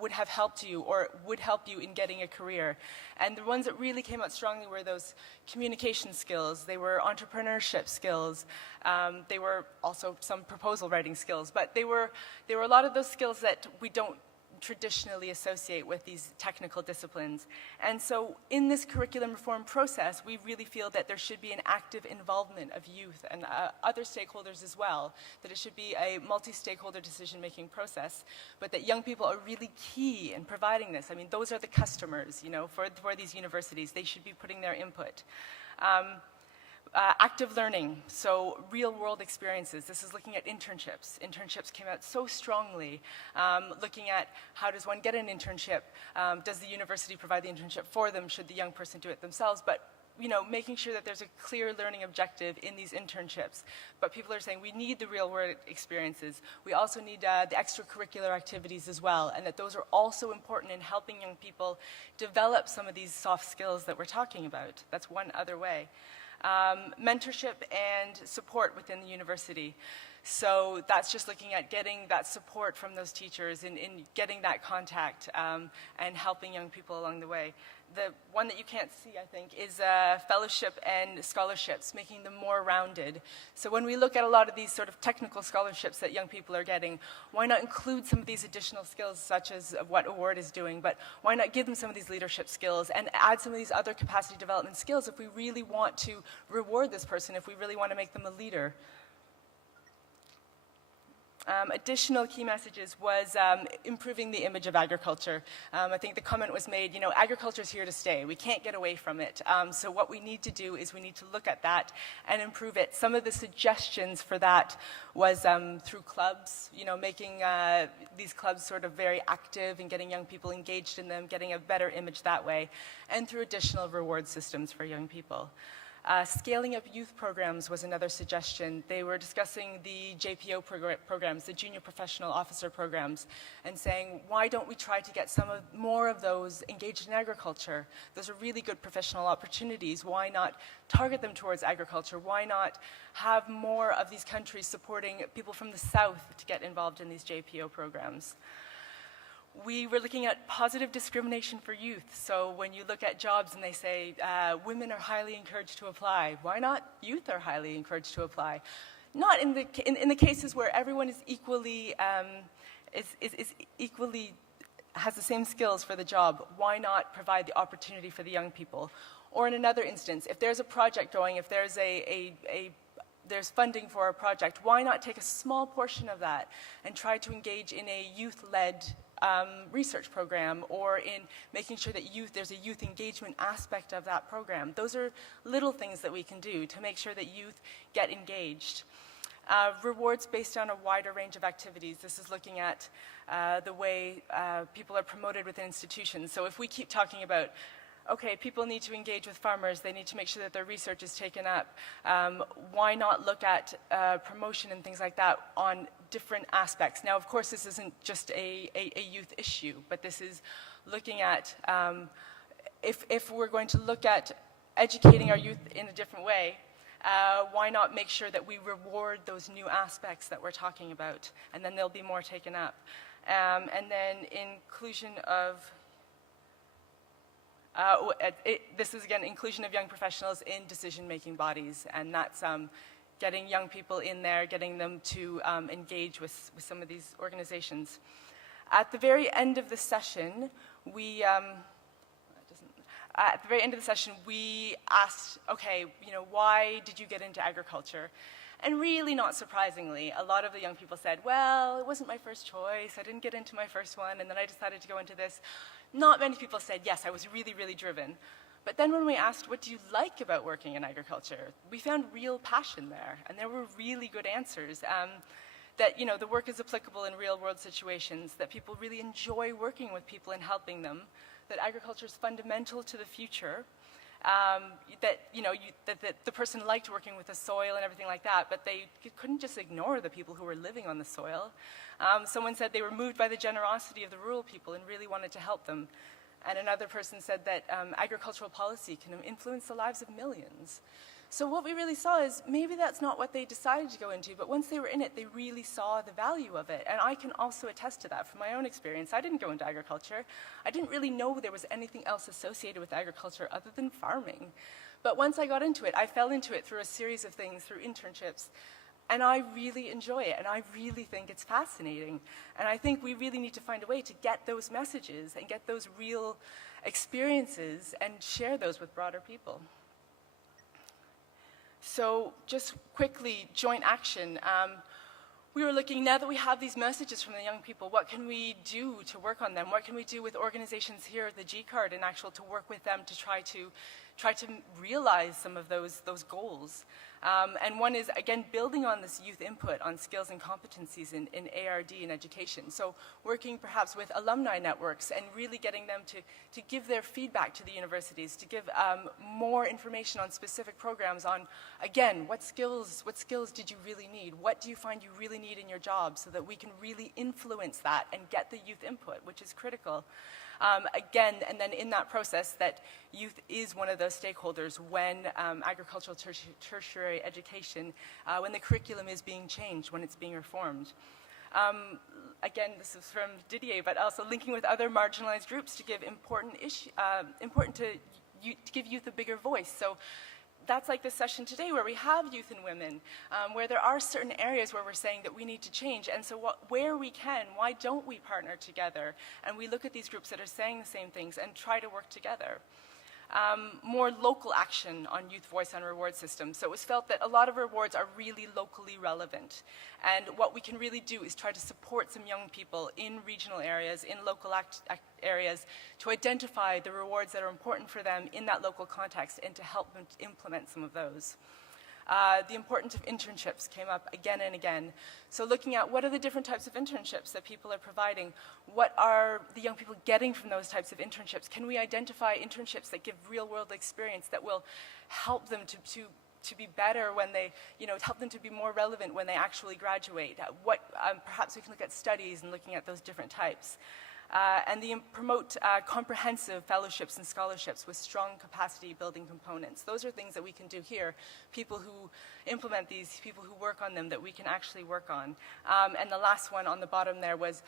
would have helped you or would help you in getting a career? And the ones that really came out strongly were those communication skills. They were entrepreneurship skills. They were also some proposal writing skills. But they were a lot of those skills that we don't traditionally associate with these technical disciplines. And so in this curriculum reform process, we really feel that there should be an active involvement of youth and other stakeholders as well, that it should be a multi-stakeholder decision-making process, but that young people are really key in providing this. I mean, those are the customers, for these universities. They should be putting their input. Active learning, so real-world experiences. This is looking at internships. Internships came out so strongly, looking at how does one get an internship? Does the university provide the internship for them? Should the young person do it themselves? But making sure that there's a clear learning objective in these internships. But people are saying we need the real-world experiences. We also need the extracurricular activities as well, and that those are also important in helping young people develop some of these soft skills that we're talking about. That's one other way. Mentorship and support within the university. So that's just looking at getting that support from those teachers in getting that contact and helping young people along the way. the one that you can't see, I think, is fellowship and scholarships, making them more rounded. So when we look at a lot of these sort of technical scholarships that young people are getting, why not include some of these additional skills, such as what Award is doing, but why not give them some of these leadership skills and add some of these other capacity development skills if we really want to reward this person, if we really want to make them a leader. Additional key messages was improving the image of agriculture. I think the comment was made, agriculture is here to stay. We can't get away from it. So what we need to do is we need to look at that and improve it. Some of the suggestions for that was through clubs, making these clubs sort of very active and getting young people engaged in them, getting a better image that way, and through additional reward systems for young people. Scaling up youth programs was another suggestion. They were discussing the JPO programs, the Junior Professional Officer programs, and saying, why don't we try to get more of those engaged in agriculture? Those are really good professional opportunities. Why not target them towards agriculture? Why not have more of these countries supporting people from the South to get involved in these JPO programs? We were looking at positive discrimination for youth. So when you look at jobs and they say women are highly encouraged to apply, why not youth are highly encouraged to apply? Not in the cases where everyone is equally has the same skills for the job. Why not provide the opportunity for the young people? Or in another instance, if there's a project going, if there's there's funding for a project, why not take a small portion of that and try to engage in a youth-led research program, or in making sure that there's a youth engagement aspect of that program. Those are little things that we can do to make sure that youth get engaged. Rewards based on a wider range of activities. This is looking at the way people are promoted within institutions. So if we keep talking about, okay, people need to engage with farmers, they need to make sure that their research is taken up, why not look at promotion and things like that on different aspects? Now, of course, this isn't just a youth issue, but this is looking at, if we're going to look at educating our youth in a different way, why not make sure that we reward those new aspects that we're talking about, and then there'll be more taken up. And then inclusion of, this is, again, inclusion of young professionals in decision-making bodies, and that's getting young people in there, getting them to engage with some of these organizations. At the very end of the session, we asked, okay, why did you get into agriculture? And really, not surprisingly, a lot of the young people said, well, it wasn't my first choice, I didn't get into my first one, and then I decided to go into this. Not many people said, yes, I was really, really driven. But then when we asked, what do you like about working in agriculture? We found real passion there, and there were really good answers. That the work is applicable in real-world situations, that people really enjoy working with people and helping them, that agriculture is fundamental to the future, that the person liked working with the soil and everything like that, but they couldn't just ignore the people who were living on the soil. Someone said they were moved by the generosity of the rural people and really wanted to help them. And another person said that agricultural policy can influence the lives of millions. So what we really saw is maybe that's not what they decided to go into, but once they were in it, they really saw the value of it. And I can also attest to that from my own experience. I didn't go into agriculture. I didn't really know there was anything else associated with agriculture other than farming. But once I got into it, I fell into it through a series of things, through internships. And I really enjoy it, and I really think it's fascinating. And I think we really need to find a way to get those messages and get those real experiences and share those with broader people. So just quickly, joint action. We were looking, now that we have these messages from the young people, what can we do to work on them? What can we do with organizations here at the GCARD and to work with them to try to realize some of those goals? And one is, again, building on this youth input on skills and competencies in ARD and education. So working perhaps with alumni networks and really getting them to give their feedback to the universities, to give more information on specific programs on, again, what skills did you really need? What do you find you really need in your job, so that we can really influence that and get the youth input, which is critical. Again, and then in that process, that youth is one of those stakeholders when agricultural tertiary education, when the curriculum is being changed, when it's being reformed. Again, this is from Didier, but also linking with other marginalized groups to give to give youth a bigger voice. So that's like this session today where we have youth and women, where there are certain areas where we're saying that we need to change. And so where we can, why don't we partner together? And we look at these groups that are saying the same things and try to work together. More local action on youth voice and reward systems. So it was felt that a lot of rewards are really locally relevant. And what we can really do is try to support some young people in regional areas, in local areas, to identify the rewards that are important for them in that local context and to help them to implement some of those. The importance of internships came up again and again. So looking at what are the different types of internships that people are providing, what are the young people getting from those types of internships? Can we identify internships that give real-world experience that will help them to be better when they, help them to be more relevant when they actually graduate? Perhaps we can look at studies and looking at those different types. And promote comprehensive fellowships and scholarships with strong capacity building components. Those are things that we can do here. People who implement these, people who work on them, that we can actually work on. And the last one on the bottom there was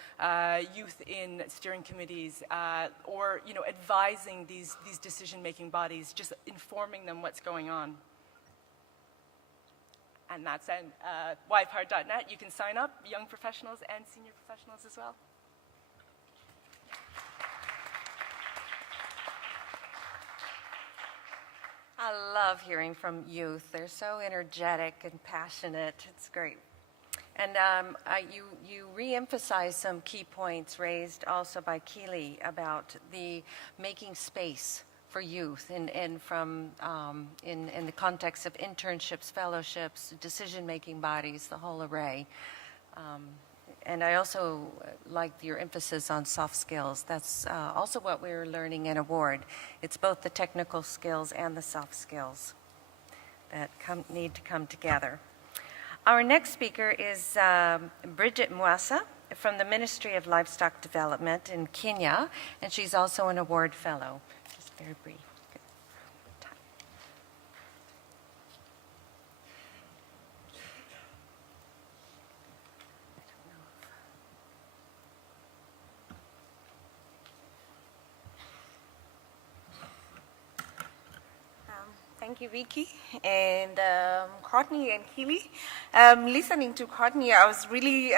youth in steering committees or advising these decision-making bodies, just informing them what's going on. And that's at ypard.net. You can sign up, young professionals and senior professionals as well. I love hearing from youth. They're so energetic and passionate. It's great. And you re-emphasized some key points raised also by Keely about the making space for youth in the context of internships, fellowships, decision-making bodies, the whole array. And I also liked your emphasis on soft skills. That's also what we're learning in Award. It's both the technical skills and the soft skills that need to come together. Our next speaker is Bridget Mwasa from the Ministry of Livestock Development in Kenya, and she's also an Award Fellow. Just very brief. Thank you, Vicky, and Courtney and Keely. Listening to Courtney, I was really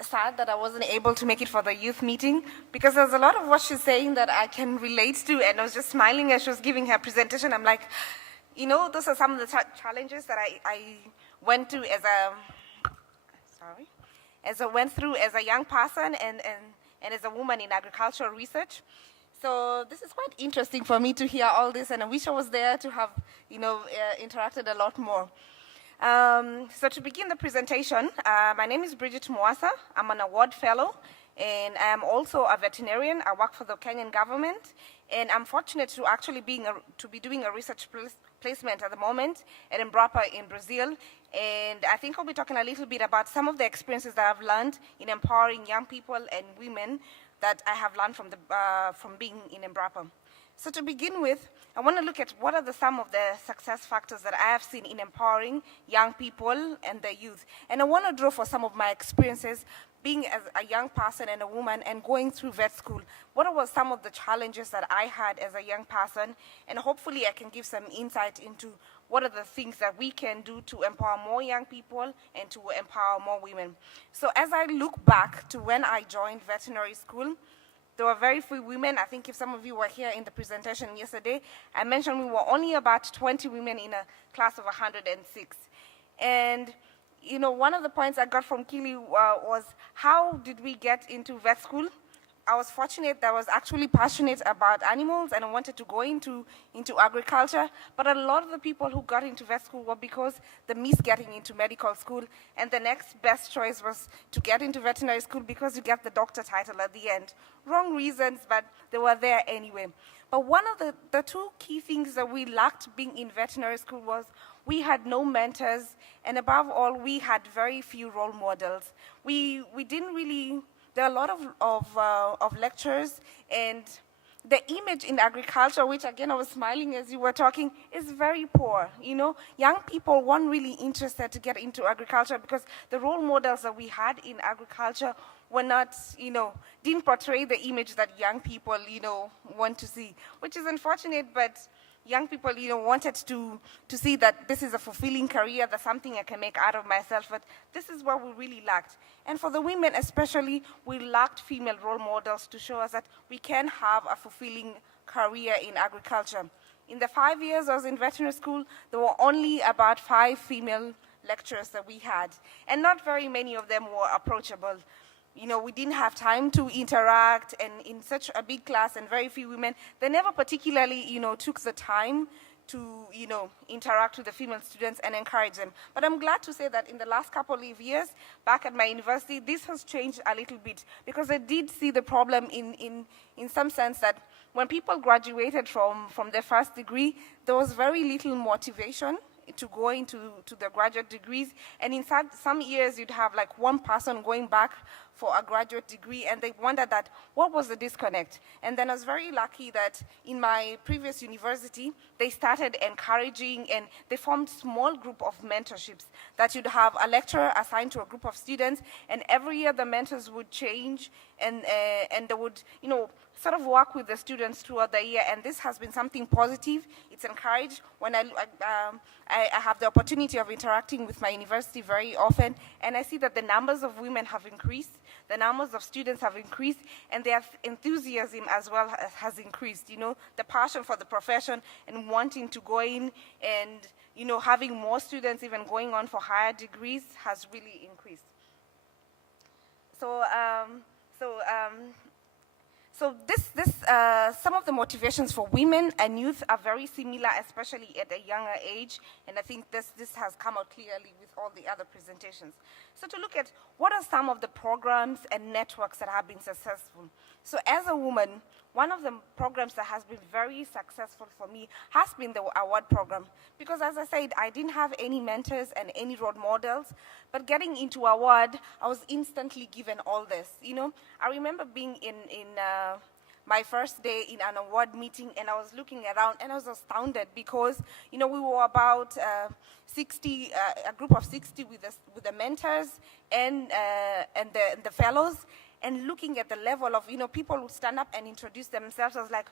sad that I wasn't able to make it for the youth meeting because there's a lot of what she's saying that I can relate to, and I was just smiling as she was giving her presentation. I'm like, those are some of the challenges that I went to as I went through as a young person and as a woman in agricultural research. So this is quite interesting for me to hear all this, and I wish I was there to have, interacted a lot more. So to begin the presentation, my name is Bridget Mwasa. I'm an Award Fellow, and I'm also a veterinarian. I work for the Kenyan government, and I'm fortunate to actually be doing a research placement at the moment at Embrapa in Brazil. And I think I'll be talking a little bit about some of the experiences that I've learned in empowering young people and women that I have learned from being in Embrapa. So to begin with, I want to look at what are some of the success factors that I have seen in empowering young people and the youth. And I want to draw for some of my experiences being as a young person and a woman and going through vet school. What were some of the challenges that I had as a young person? And hopefully I can give some insight into what are the things that we can do to empower more young people and to empower more women. So as I look back to when I joined veterinary school, there were very few women. I think if some of you were here in the presentation yesterday, I mentioned we were only about 20 women in a class of 106. And one of the points I got from Keely was, how did we get into vet school? I was fortunate that I was actually passionate about animals and I wanted to go into agriculture, but a lot of the people who got into vet school were because they missed getting into medical school, and the next best choice was to get into veterinary school because you get the doctor title at the end. Wrong reasons, but they were there anyway. But one of the two key things that we lacked being in veterinary school was we had no mentors, and above all, we had very few role models. We didn't really. There are a lot of lectures, and the image in agriculture, which again I was smiling as you were talking, is very poor. You know, young people weren't really interested to get into agriculture because the role models that we had in agriculture were not, you know, didn't portray the image that young people, you know, want to see, which is unfortunate, but young people, you know, wanted to see that this is a fulfilling career, that's something I can make out of myself, but this is what we really lacked. And for the women especially, we lacked female role models to show us that we can have a fulfilling career in agriculture. In the 5 years I was in veterinary school, there were only about 5 female lecturers that we had, and not very many of them were approachable. You know, we didn't have time to interact, and in such a big class and very few women, they never particularly, you know, took the time to, you know, interact with the female students and encourage them. But I'm glad to say that in the last couple of years, back at my university, this has changed a little bit, because I did see the problem in some sense that when people graduated from their first degree, there was very little motivation to go into the graduate degrees, and in some years you'd have like one person going back for a graduate degree, and they wondered that what was the disconnect. And then I was very lucky that in my previous university they started encouraging, and they formed small group of mentorships that you'd have a lecturer assigned to a group of students, and every year the mentors would change, and they would, you know, sort of work with the students throughout the year, and this has been something positive. It's encouraged. When I have the opportunity of interacting with my university very often, and I see that the numbers of women have increased, the numbers of students have increased, and their enthusiasm as well has increased. You know, the passion for the profession and wanting to go in, and, you know, having more students even going on for higher degrees has really increased. So some of the motivations for women and youth are very similar, especially at a younger age, and I think this has come out clearly with all the other presentations. So to look at what are some of the programs and networks that have been successful. So as a woman, one of the programs that has been very successful for me has been the award program, because as I said, I didn't have any mentors and any role models, but getting into award, I was instantly given all this. You know, I remember being in my first day in an award meeting, and I was looking around and I was astounded because, you know, we were about 60, a group of 60 with the mentors and the fellows, and looking at the level of, you know, people who stand up and introduce themselves. I was like,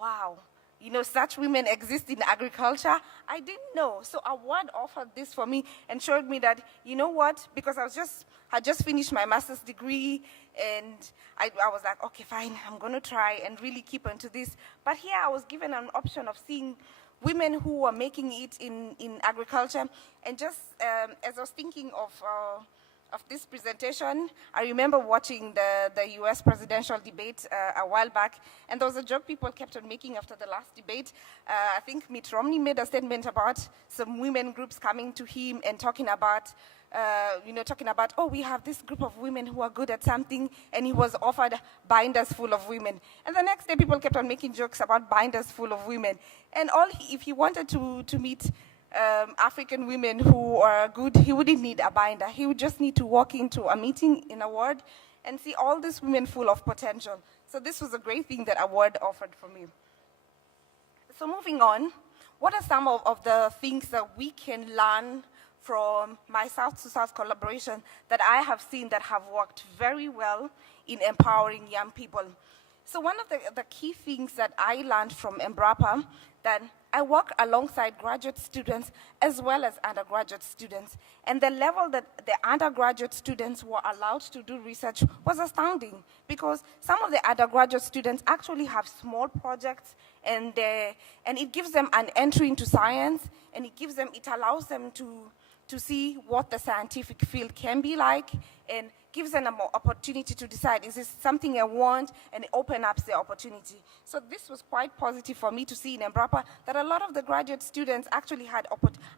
wow, you know, such women exist in agriculture. I didn't know. So award offered this for me and showed me that, you know what, because I just finished my master's degree, and I was like, okay, fine, I'm going to try and really keep into this. But here I was given an option of seeing women who were making it in agriculture, and just as I was thinking of this presentation, I remember watching the US presidential debate a while back, and there was a joke people kept on making after the last debate. I think Mitt Romney made a statement about some women groups coming to him and talking about, oh, we have this group of women who are good at something, and he was offered binders full of women. And the next day, people kept on making jokes about binders full of women. And if he wanted to meet African women who are good, he wouldn't need a binder. He would just need to walk into a meeting in a ward and see all these women full of potential. So this was a great thing that award offered for me. So moving on, what are some of the things that we can learn from my South-to-South collaboration that I have seen that have worked very well in empowering young people? So one of the key things that I learned from Embrapa, that I work alongside graduate students as well as undergraduate students. And the level that the undergraduate students were allowed to do research was astounding, because some of the undergraduate students actually have small projects, and it gives them an entry into science, and it allows them to see what the scientific field can be like, and gives them an opportunity to decide, is this something I want, and it opens up the opportunity. So this was quite positive for me to see in Embrapa, that a lot of the graduate students actually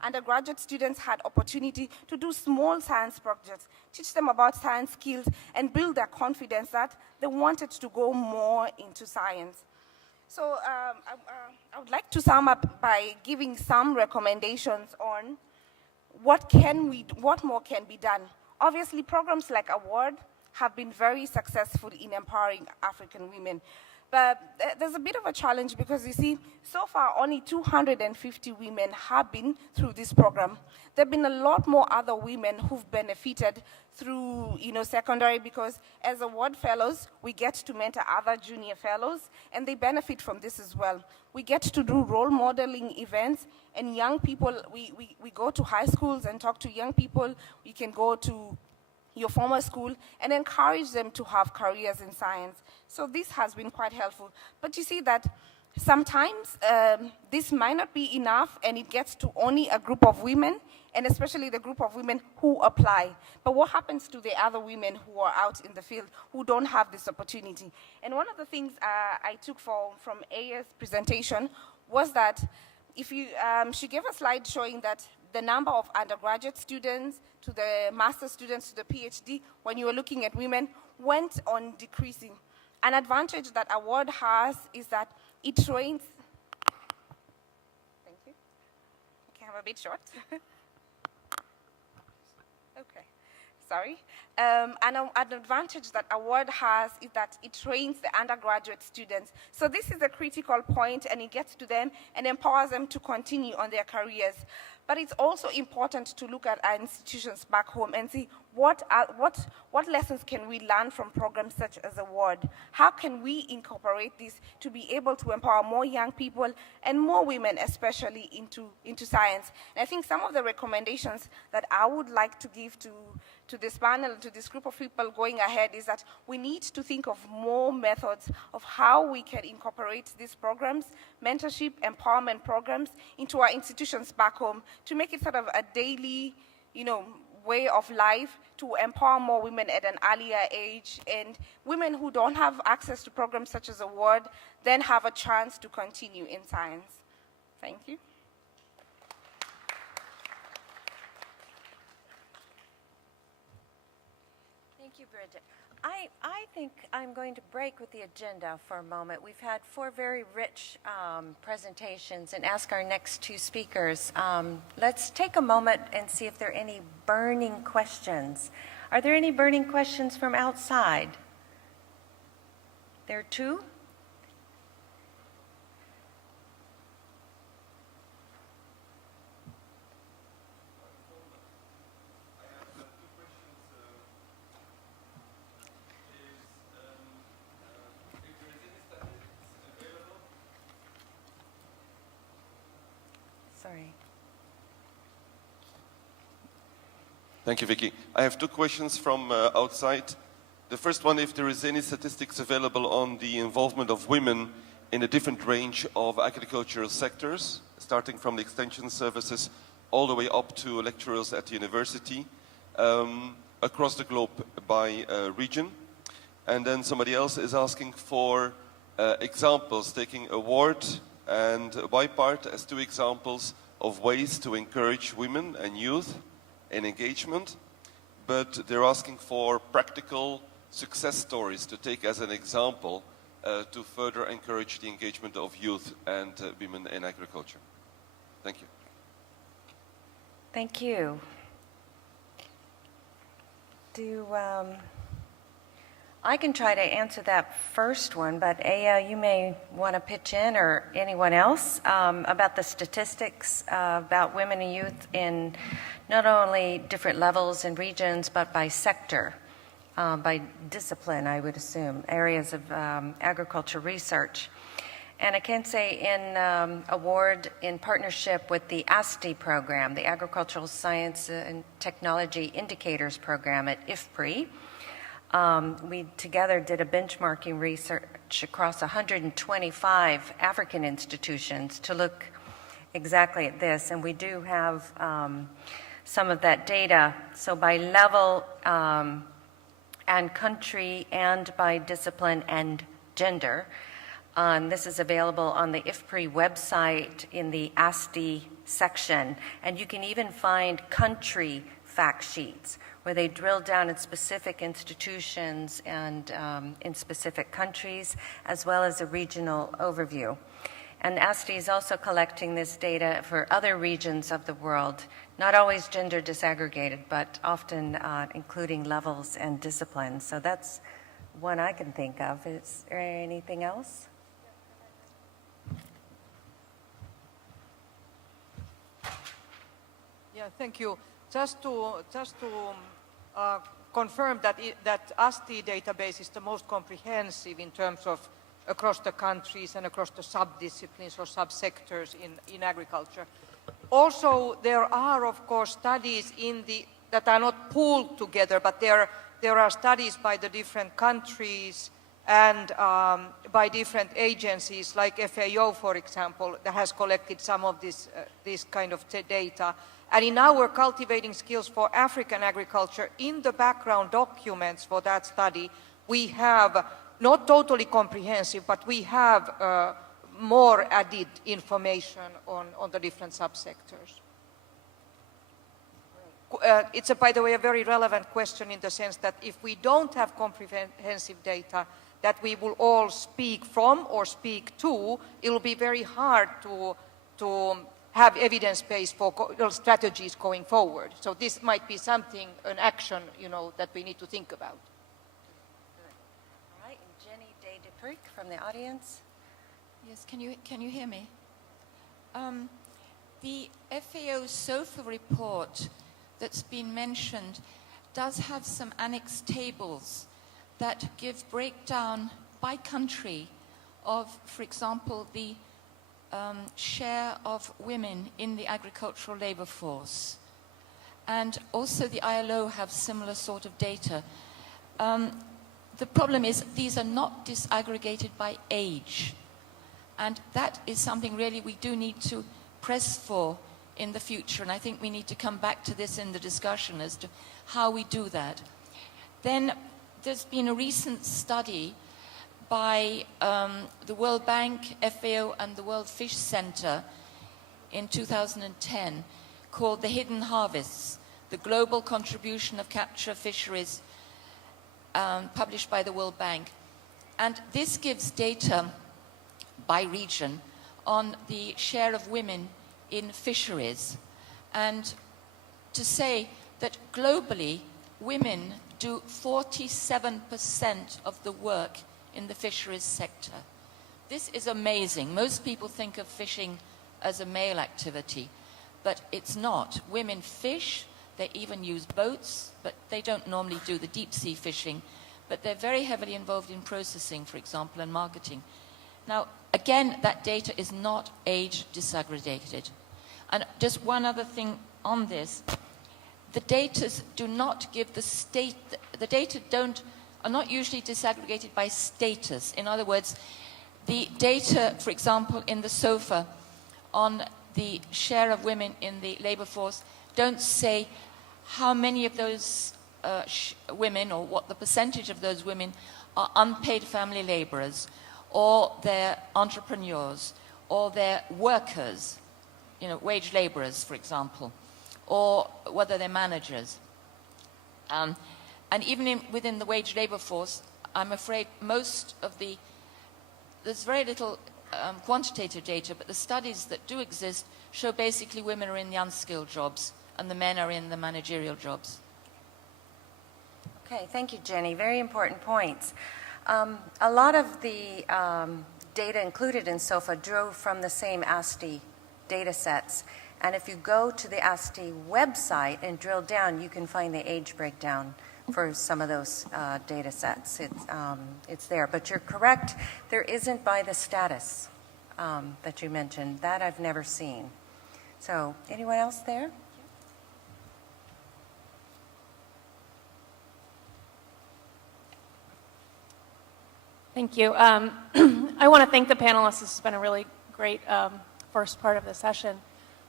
undergraduate students had opportunity to do small science projects, teach them about science skills, and build their confidence that they wanted to go more into science. So I would like to sum up by giving some recommendations on what more can be done. Obviously, programs like Award have been very successful in empowering African women. But there's a bit of a challenge because you see, so far only 250 women have been through this program. There have been a lot more other women who've benefited through, secondary, because as award fellows, we get to mentor other junior fellows, and they benefit from this as well. We get to do role modeling events, and young people, we go to high schools and talk to young people. We can go to your former school and encourage them to have careers in science. So this has been quite helpful. But you see that sometimes this might not be enough, and it gets to only a group of women, and especially the group of women who apply. But what happens to the other women who are out in the field who don't have this opportunity? And one of the things I took from Aya's presentation was that if you, she gave a slide showing that the number of undergraduate students to the master's students to the PhD, when you were looking at women, went on decreasing. An advantage that award has is that it trains, thank you, okay, I'm a bit short. Okay, sorry. An advantage that award has is that it trains the undergraduate students. So this is a critical point, and it gets to them and empowers them to continue on their careers. But it's also important to look at our institutions back home and see what lessons can we learn from programs such as award? How can we incorporate this to be able to empower more young people and more women, especially into science? And I think some of the recommendations that I would like to give to this panel, to this group of people going ahead, is that we need to think of more methods of how we can incorporate these programs, mentorship, empowerment programs, into our institutions back home to make it sort of a daily, way of life, to empower more women at an earlier age, and women who don't have access to programs such as award then have a chance to continue in science. Thank you. Thank you, Bridget. I think I'm going to break with the agenda for a moment. We've had 4 very rich presentations, and ask our next 2 speakers. Let's take a moment and see if there are any burning questions. Are there any burning questions from outside? There are 2? Sorry. Thank you, Vicky. I have 2 questions from outside. The first one, if there is any statistics available on the involvement of women in a different range of agricultural sectors, starting from the extension services all the way up to lecturers at the university, across the globe by region. And then somebody else is asking for examples, taking award and YPART as 2 examples of ways to encourage women and youth in engagement, but they're asking for practical success stories to take as an example to further encourage the engagement of youth and women in agriculture. Thank you. Thank you. I can try to answer that first one, but Aya, you may want to pitch in, or anyone else, about the statistics about women and youth in not only different levels and regions, but by sector, by discipline, I would assume, areas of agriculture research. And I can say in award in partnership with the ASTI program, the Agricultural Science and Technology Indicators program at IFPRI, we together did a benchmarking research across 125 African institutions to look exactly at this, and we do have some of that data. So by level and country, and by discipline and gender. This is available on the IFPRI website in the ASTI section, and you can even find country fact sheets where they drill down in specific institutions and in specific countries, as well as a regional overview. And ASTI is also collecting this data for other regions of the world, not always gender disaggregated, but often including levels and disciplines. So that's one I can think of. Is there anything else? Yeah, thank you. Just to confirm that that ASTI database is the most comprehensive in terms of across the countries and across the sub-disciplines or subsectors in agriculture. Also, there are, of course, studies that are not pooled together, but there are studies by the different countries and by different agencies, like FAO, for example, that has collected some of this kind of data. And in our Cultivating Skills for African Agriculture, in the background documents for that study, we have, not totally comprehensive, but we have more added information on the different subsectors. It's, by the way, a very relevant question in the sense that if we don't have comprehensive data that we will all speak from or speak to, it will be very hard to have evidence base for strategies going forward. So this might be something, an action, that we need to think about. All right, and Jenny Day-Dupric from the audience. Yes, can you hear me? The FAO SOFA report that's been mentioned does have some annex tables that give breakdown by country of, for example, the share of women in the agricultural labor force. And also the ILO have similar sort of data. The problem is these are not disaggregated by age. And that is something really we do need to press for in the future. And I think we need to come back to this in the discussion as to how we do that. Then there's been a recent study by the World Bank, FAO, and the World Fish Center in 2010 called The Hidden Harvests, the Global Contribution of Capture Fisheries, published by the World Bank. And this gives data by region on the share of women in fisheries. And to say that globally, women do 47% of the work in the fisheries sector. This is amazing. Most people think of fishing as a male activity, but it's not. Women fish, they even use boats, but they don't normally do the deep sea fishing, but they're very heavily involved in processing, for example, and marketing. Now, again, that data is not age disaggregated. And just one other thing on this, the data do not give the data are not usually disaggregated by status. In other words, the data, for example, in the SOFA on the share of women in the labor force don't say how many of those women or what the percentage of those women are unpaid family laborers or they're entrepreneurs or they're workers, wage laborers, for example, or whether they're managers. And even within the wage labor force, I'm afraid there's very little quantitative data, but the studies that do exist show basically women are in the unskilled jobs and the men are in the managerial jobs. Okay, thank you, Jenny. Very important points. A lot of the data included in SOFA drew from the same ASTI data sets. And if you go to the ASTI website and drill down, you can find the age breakdown for some of those data sets. It's there. But you're correct, there isn't by the status that you mentioned. That I've never seen. So, anyone else there? Thank you. I want to thank the panelists. This has been a really great first part of the session.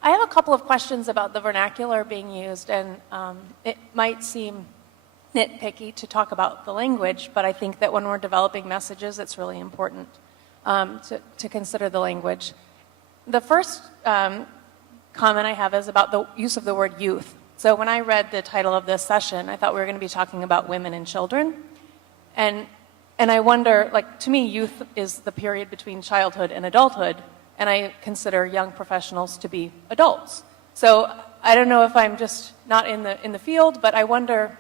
I have a couple of questions about the vernacular being used, and it might seem nitpicky to talk about the language, but I think that when we're developing messages, it's really important to consider the language. The first comment I have is about the use of the word youth. So when I read the title of this session, I thought we were going to be talking about women and children. And I wonder, to me, youth is the period between childhood and adulthood, and I consider young professionals to be adults. So I don't know if I'm just not in the field, but I wonder,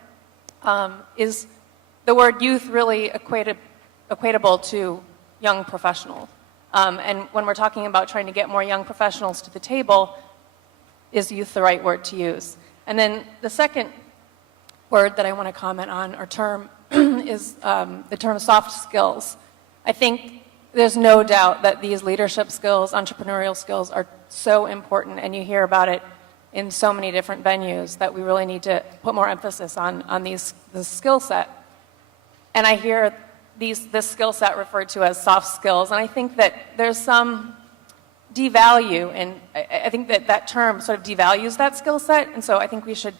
is the word youth really equatable to young professional. And when we're talking about trying to get more young professionals to the table, is youth the right word to use? And then the second word that I want to comment on, or term, is the term soft skills. I think there's no doubt that these leadership skills, entrepreneurial skills, are so important, and you hear about it in so many different venues that we really need to put more emphasis on this skill set. And I hear this skill set referred to as soft skills, and I think that there's some devalue, and I think that term sort of devalues that skill set, and so I think we should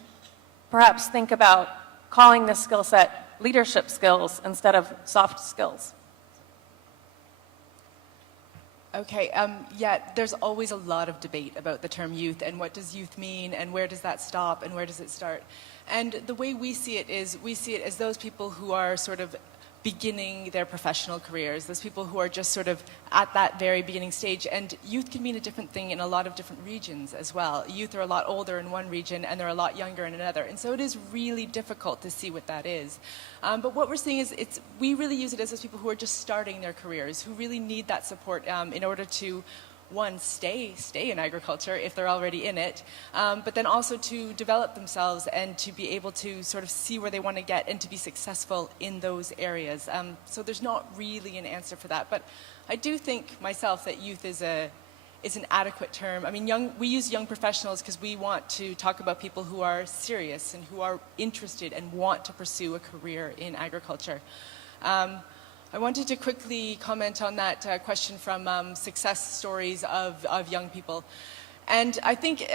perhaps think about calling this skill set leadership skills instead of soft skills. Okay, yeah, there's always a lot of debate about the term youth and what does youth mean and where does that stop and where does it start. And the way we see it is we see it as those people who are sort of beginning their professional careers, those people who are just sort of at that very beginning stage. And youth can mean a different thing in a lot of different regions as well. Youth are a lot older in one region and they're a lot younger in another. And so it is really difficult to see what that is. But what we're seeing is we really use it as those people who are just starting their careers, who really need that support in order to, one, stay in agriculture if they're already in it, but then also to develop themselves and to be able to sort of see where they want to get and to be successful in those areas. So there's not really an answer for that, but I do think myself that youth is an adequate term. I mean, we use young professionals because we want to talk about people who are serious and who are interested and want to pursue a career in agriculture. I wanted to quickly comment on that question from success stories of young people. And I think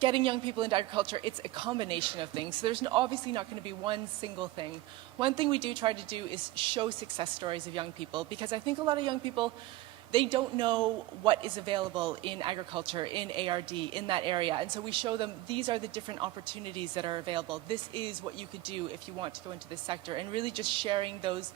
getting young people into agriculture, it's a combination of things. So there's obviously not going to be one single thing. One thing we do try to do is show success stories of young people, because I think a lot of young people, they don't know what is available in agriculture, in ARD, in that area. And so we show them these are the different opportunities that are available. This is what you could do if you want to go into this sector, and really just sharing those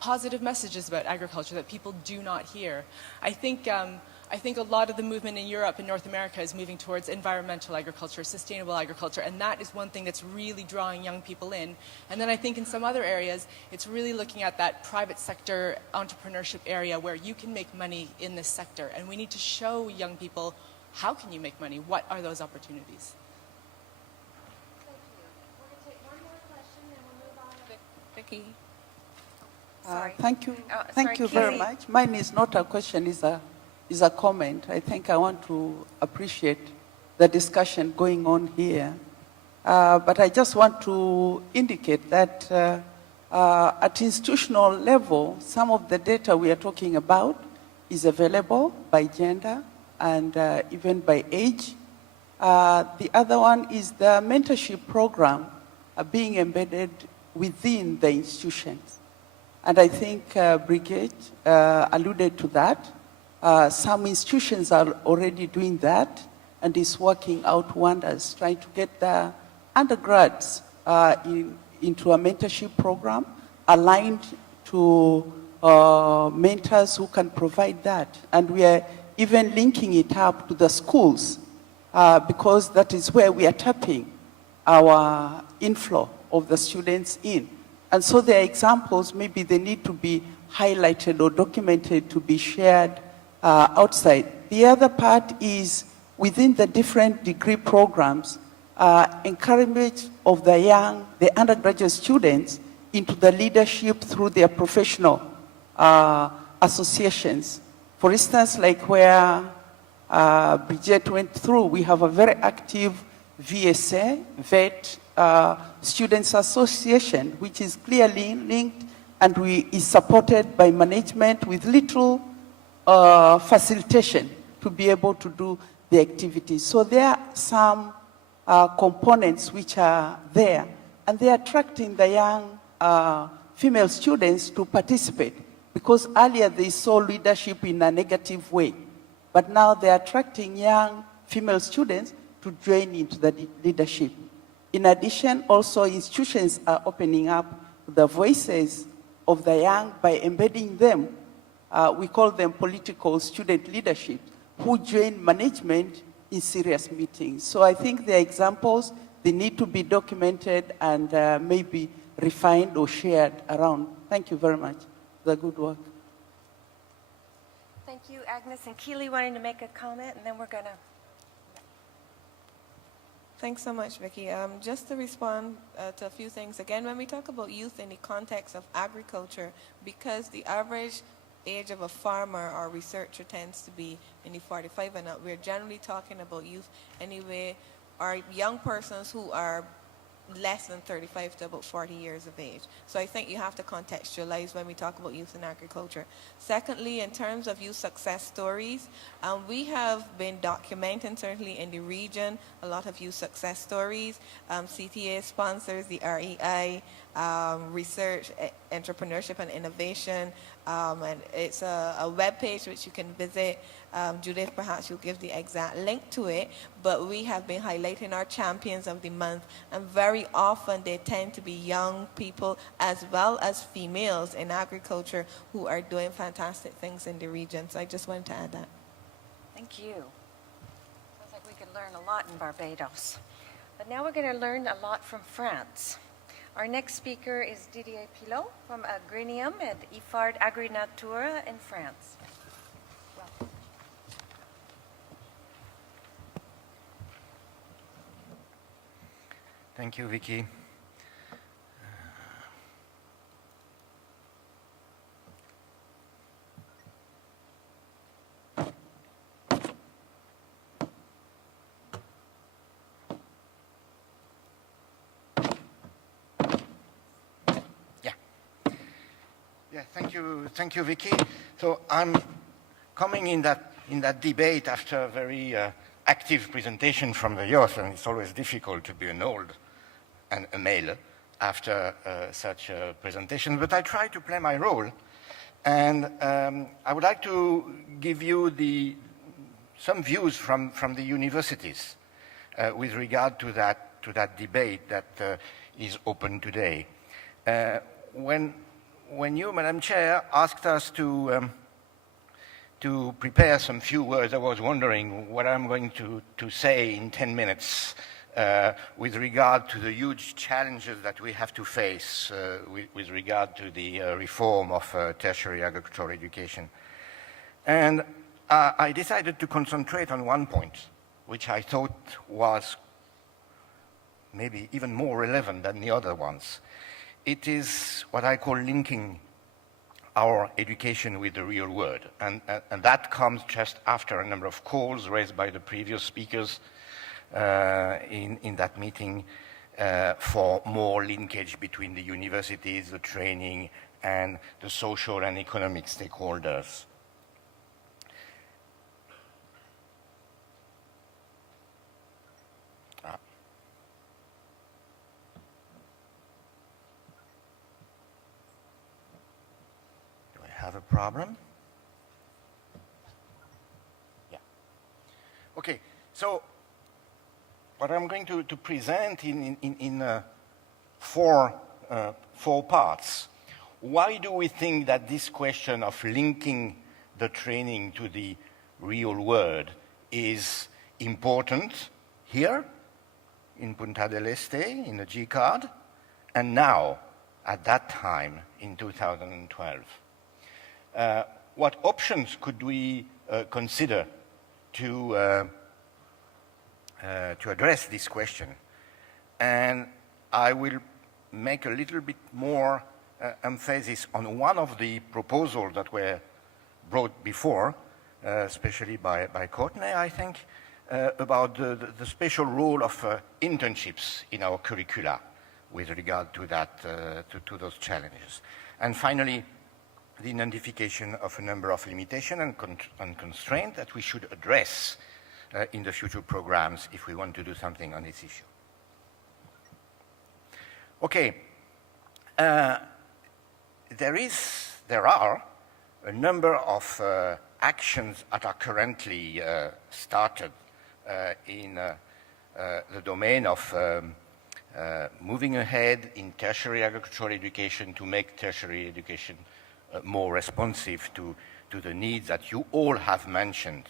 positive messages about agriculture that people do not hear. I think a lot of the movement in Europe and North America is moving towards environmental agriculture, sustainable agriculture, and that is one thing that's really drawing young people in. And then I think in some other areas, it's really looking at that private sector entrepreneurship area where you can make money in this sector. And we need to show young people, how can you make money? What are those opportunities? Thank you. We're going to take one more question and we'll move on to Vicki. Thank you very much. Mine is not a question, is a comment. I think I want to appreciate the discussion going on here. But I just want to indicate that at institutional level, some of the data we are talking about is available by gender and even by age. The other one is the mentorship program being embedded within the institutions. And I think Brigitte alluded to that. Some institutions are already doing that and is working out wonders, trying to get the undergrads into a mentorship program aligned to mentors who can provide that. And we are even linking it up to the schools because that is where we are tapping our inflow of the students in. And so there are examples, maybe they need to be highlighted or documented to be shared outside. The other part is within the different degree programs, encouragement of the undergraduate students into the leadership through their professional associations. For instance, like where Brigitte went through, we have a very active VSA, VET, Students Association, which is clearly linked and is supported by management with little facilitation to be able to do the activities. So there are some components which are there, and they are attracting the young female students to participate, because earlier they saw leadership in a negative way, but now they're attracting young female students to join into the leadership. In addition, also institutions are opening up the voices of the young by embedding them. We call them political student leadership, who join management in serious meetings. So I think the examples, they need to be documented and maybe refined or shared around. Thank you very much for the good work. Thank you, Agnes. And Keely wanting to make a comment, and then we're going to... Thanks so much, Vicky. Just to respond to a few things. Again, when we talk about youth in the context of agriculture, because the average age of a farmer or researcher tends to be in the 45 and up, we're generally talking about youth anyway, or young persons who are less than 35 to about 40 years of age. So I think you have to contextualize when we talk about youth in agriculture. Secondly, in terms of youth success stories, we have been documenting, certainly in the region, a lot of youth success stories. CTA sponsors the REI, Research, Entrepreneurship and Innovation, and it's a web page which you can visit. Judith, perhaps you'll give the exact link to it, but we have been highlighting our champions of the month, and very often they tend to be young people as well as females in agriculture who are doing fantastic things in the region. So I just wanted to add that. Thank you. Sounds like we could learn a lot in Barbados. But now we're going to learn a lot from France. Our next speaker is Didier Pilot from Agrinium at IFARD Agrinatura in France. Welcome. Thank you, Vicky. Thank you, Vicky. So I'm coming in that debate after a very active presentation from the youth, and it's always difficult to be an old and a male after such a presentation, but I try to play my role, and I would like to give you some views from the universities with regard to that debate that is open today. When you, Madam Chair, asked us to prepare some few words, I was wondering what I'm going to say in 10 minutes with regard to the huge challenges that we have to face with regard to the reform of tertiary agricultural education. And I decided to concentrate on one point, which I thought was maybe even more relevant than the other ones. It is what I call linking our education with the real world. And that comes just after a number of calls raised by the previous speakers in that meeting for more linkage between the universities, the training, and the social and economic stakeholders. Have a problem? Yeah. Okay, so what I'm going to present in four parts. Why do we think that this question of linking the training to the real world is important here in Punta del Este, in the GCARD, and now, at that time, in 2012? What options could we consider to address this question? And I will make a little bit more emphasis on one of the proposals that were brought before, especially by Courtney, I think, about the special role of internships in our curricula with regard to that, to those challenges. And finally, the identification of a number of limitations and constraints that we should address in the future programs if we want to do something on this issue. Okay, there are a number of actions that are currently started in the domain of moving ahead in tertiary agricultural education to make tertiary education more responsive to the needs that you all have mentioned.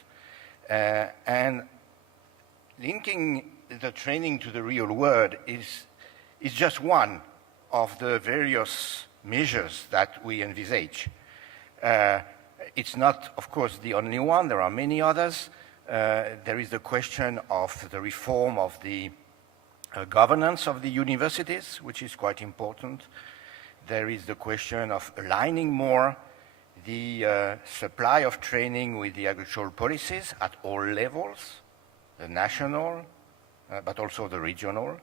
And linking the training to the real world is just one of the various measures that we envisage. It's not, of course, the only one. There are many others. There is the question of the reform of the governance of the universities, which is quite important. There is the question of aligning more the supply of training with the agricultural policies at all levels, the national, but also the regional.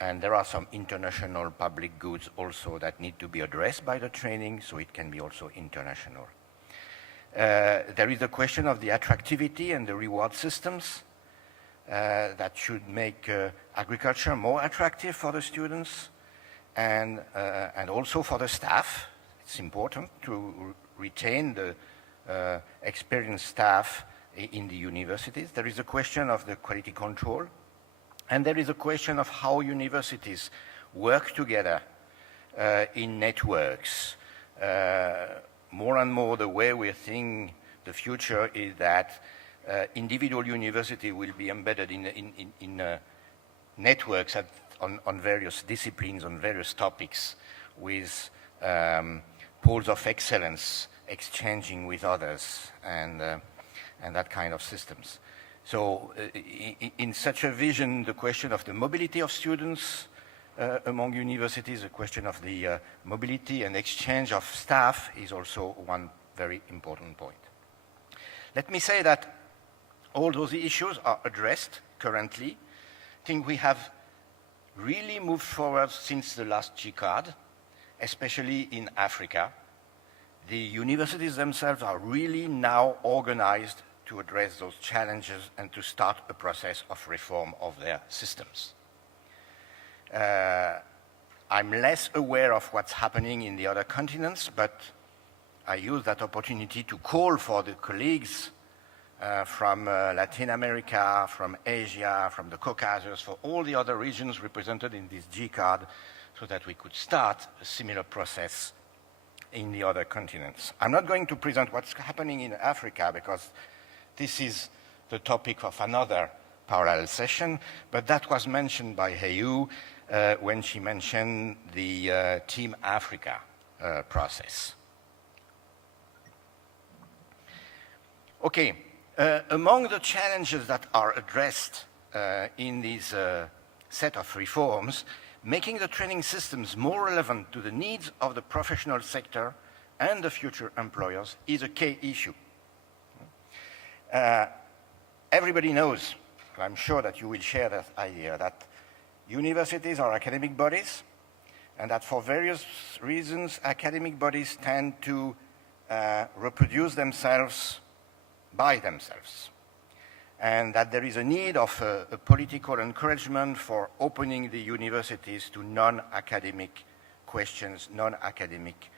And there are some international public goods also that need to be addressed by the training, so it can be also international. There is the question of the attractivity and the reward systems that should make agriculture more attractive for the students and also for the staff. It's important to retain the experienced staff in the universities. There is a question of the quality control, and there is a question of how universities work together in networks. More and more, the way we're seeing the future is that individual university will be embedded in networks on various disciplines, on various topics, with poles of excellence exchanging with others, and that kind of systems. So in such a vision, the question of the mobility of students among universities, the question of the mobility and exchange of staff is also one very important point. Let me say that all those issues are addressed currently. I think we have really moved forward since the last GCARD, especially in Africa. The universities themselves are really now organized to address those challenges and to start a process of reform of their systems. I'm less aware of what's happening in the other continents, but I use that opportunity to call for the colleagues from Latin America, from Asia, from the Caucasus, for all the other regions represented in this GCARD, so that we could start a similar process in the other continents. I'm not going to present what's happening in Africa, because this is the topic of another parallel session, but that was mentioned by Heyu when she mentioned the Team Africa process. Okay, among the challenges that are addressed in this set of reforms, making the training systems more relevant to the needs of the professional sector and the future employers is a key issue. Everybody knows, I'm sure that you will share that idea, that universities are academic bodies, and that for various reasons, academic bodies tend to reproduce themselves by themselves, and that there is a need of a political encouragement for opening the universities to non-academic questions, non-academic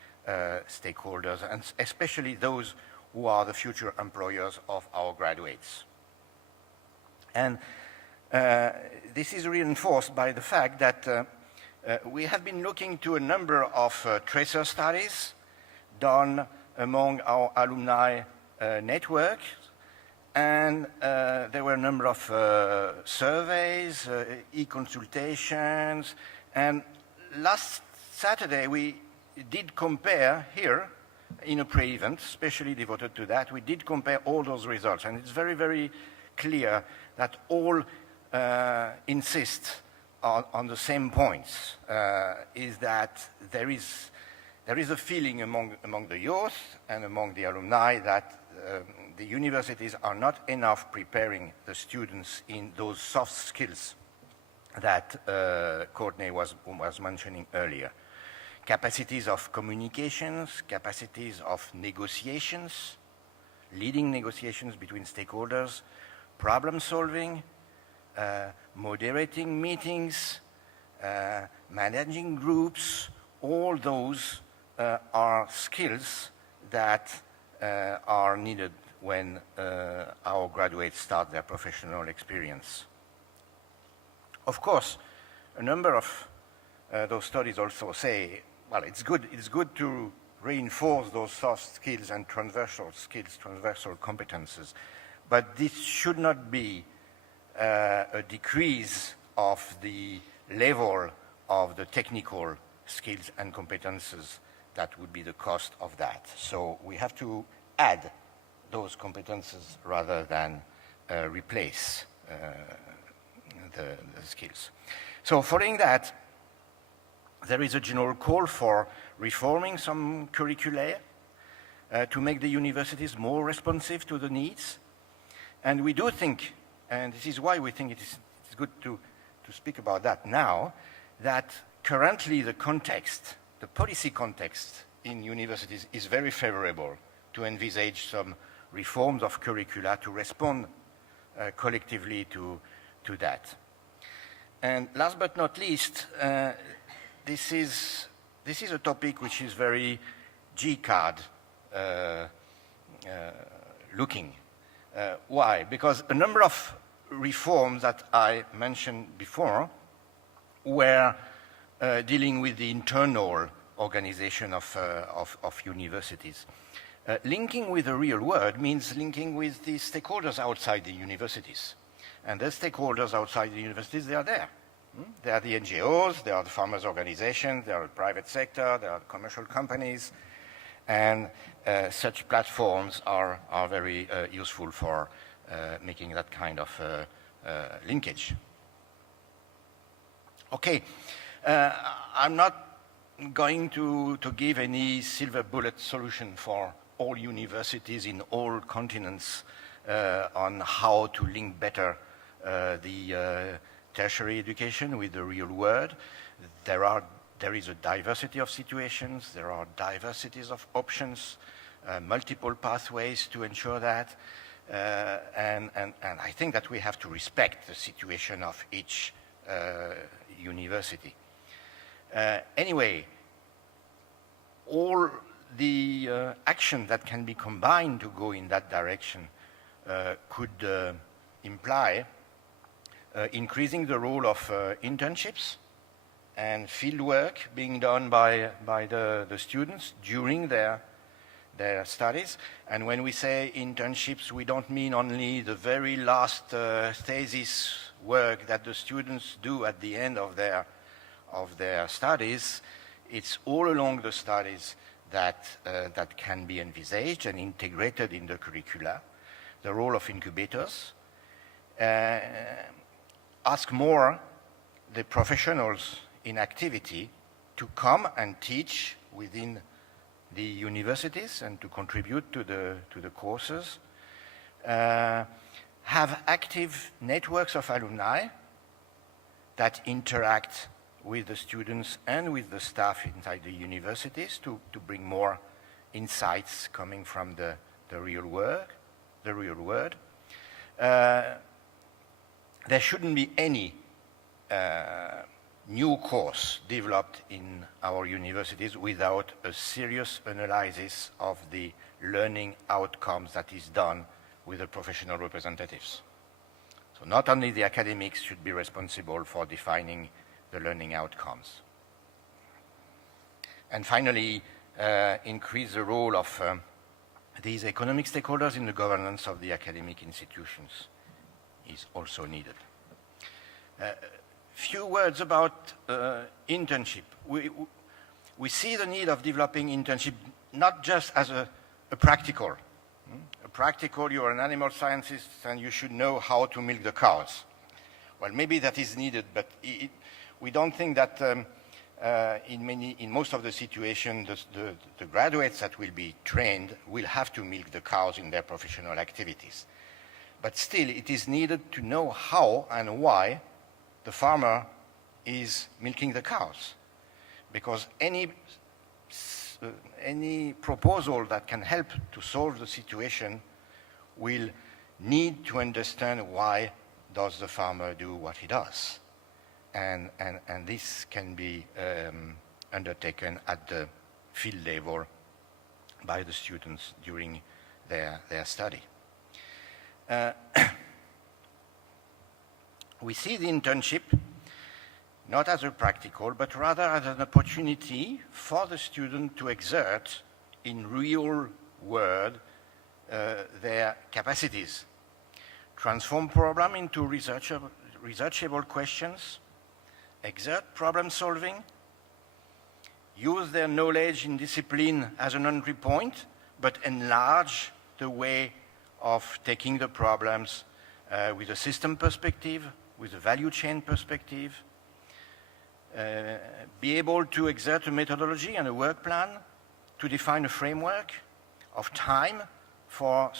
stakeholders, and especially those who are the future employers of our graduates. And this is reinforced by the fact that we have been looking to a number of tracer studies done among our alumni network, and there were a number of surveys, e-consultations, and last Saturday we did compare here in a pre-event, specially devoted to that. We did compare all those results, and it's very, very clear that all insist on the same points, is that there is a feeling among the youth and among the alumni that the universities are not enough preparing the students in those soft skills that Courtney was mentioning earlier. Capacities of communications, capacities of negotiations, leading negotiations between stakeholders, problem solving, moderating meetings, managing groups, all those are skills that are needed when our graduates start their professional experience. Of course, a number of those studies also say, well, it's good to reinforce those soft skills and transversal skills, transversal competences, but this should not be a decrease of the level of the technical skills and competences that would be the cost of that. So we have to add those competences rather than replace the skills. So following that, there is a general call for reforming some curricula to make the universities more responsive to the needs. And we do think, and this is why we think it's good to speak about that now, that currently the context, the policy context in universities is very favorable to envisage some reforms of curricula to respond collectively to that. And last but not least, this is a topic which is very GCARD looking. Why? Because a number of reforms that I mentioned before were dealing with the internal organization of universities. Linking with the real world means linking with the stakeholders outside the universities. And the stakeholders outside the universities, they are there. They are the NGOs, they are the farmers' organizations, they are the private sector, they are the commercial companies, and such platforms are very useful for making that kind of linkage. Okay, I'm not going to give any silver bullet solution for all universities in all continents on how to link better the tertiary education with the real world. There is a diversity of situations, there are diversities of options, multiple pathways to ensure that, and I think that we have to respect the situation of each university. Anyway, all the action that can be combined to go in that direction could imply increasing the role of internships and field work being done by the students during their studies. And when we say internships, we don't mean only the very last thesis work that the students do at the end of their studies. It's all along the studies that can be envisaged and integrated in the curricula. The role of incubators. Ask more the professionals in activity to come and teach within the universities and to contribute to the courses. Have active networks of alumni that interact with the students and with the staff inside the universities to bring more insights coming from the real world. There shouldn't be any new course developed in our universities without a serious analysis of the learning outcomes that is done with the professional representatives. So not only the academics should be responsible for defining the learning outcomes. And finally, increase the role of these economic stakeholders in the governance of the academic institutions is also needed. Few words about internship. We see the need of developing internship not just as a practical. A practical, you're an animal scientist and you should know how to milk the cows. Well, maybe that is needed, but we don't think that in most of the situations, the graduates that will be trained will have to milk the cows in their professional activities. But still, it is needed to know how and why the farmer is milking the cows. Because any proposal that can help to solve the situation will need to understand why does the farmer do what he does. And this can be undertaken at the field level by the students during their study. We see the internship not as a practical, but rather as an opportunity for the student to exert in real world their capacities. Transform problem into researchable questions, exert problem solving, use their knowledge in discipline as an entry point, but enlarge the way of taking the problems with a system perspective, with a value chain perspective, be able to exert a methodology and a work plan to define a framework of time for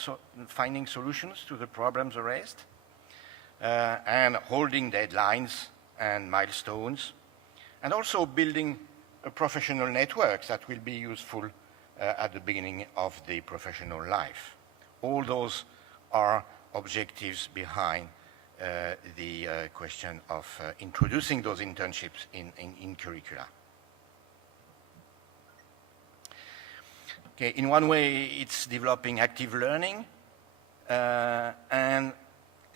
finding solutions to the problems raised, and holding deadlines and milestones, and also building a professional network that will be useful at the beginning of the professional life. All those are objectives behind the question of introducing those internships in curricula. Okay, in one way, it's developing active learning, and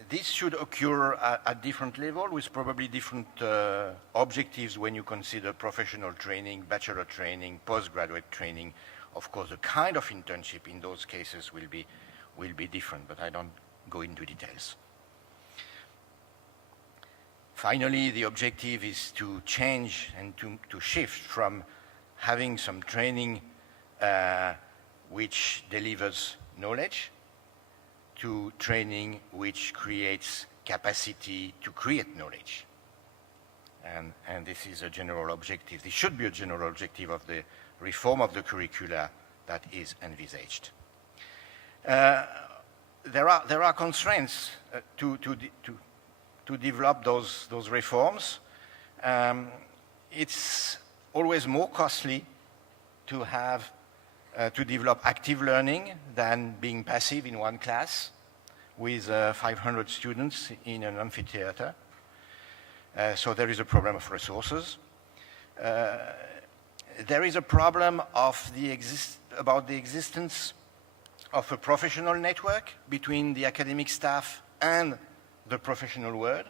this should occur at different levels with probably different objectives when you consider professional training, bachelor training, postgraduate training. Of course, the kind of internship in those cases will be different, but I don't go into details. Finally, the objective is to change and to shift from having some training which delivers knowledge to training which creates capacity to create knowledge. And this is a general objective. This should be a general objective of the reform of the curricula that is envisaged. There are constraints to develop those reforms. It's always more costly to have to develop active learning than being passive in one class with 500 students in an amphitheater. So there is a problem of resources. There is a problem of about the existence of a professional network between the academic staff and the professional world.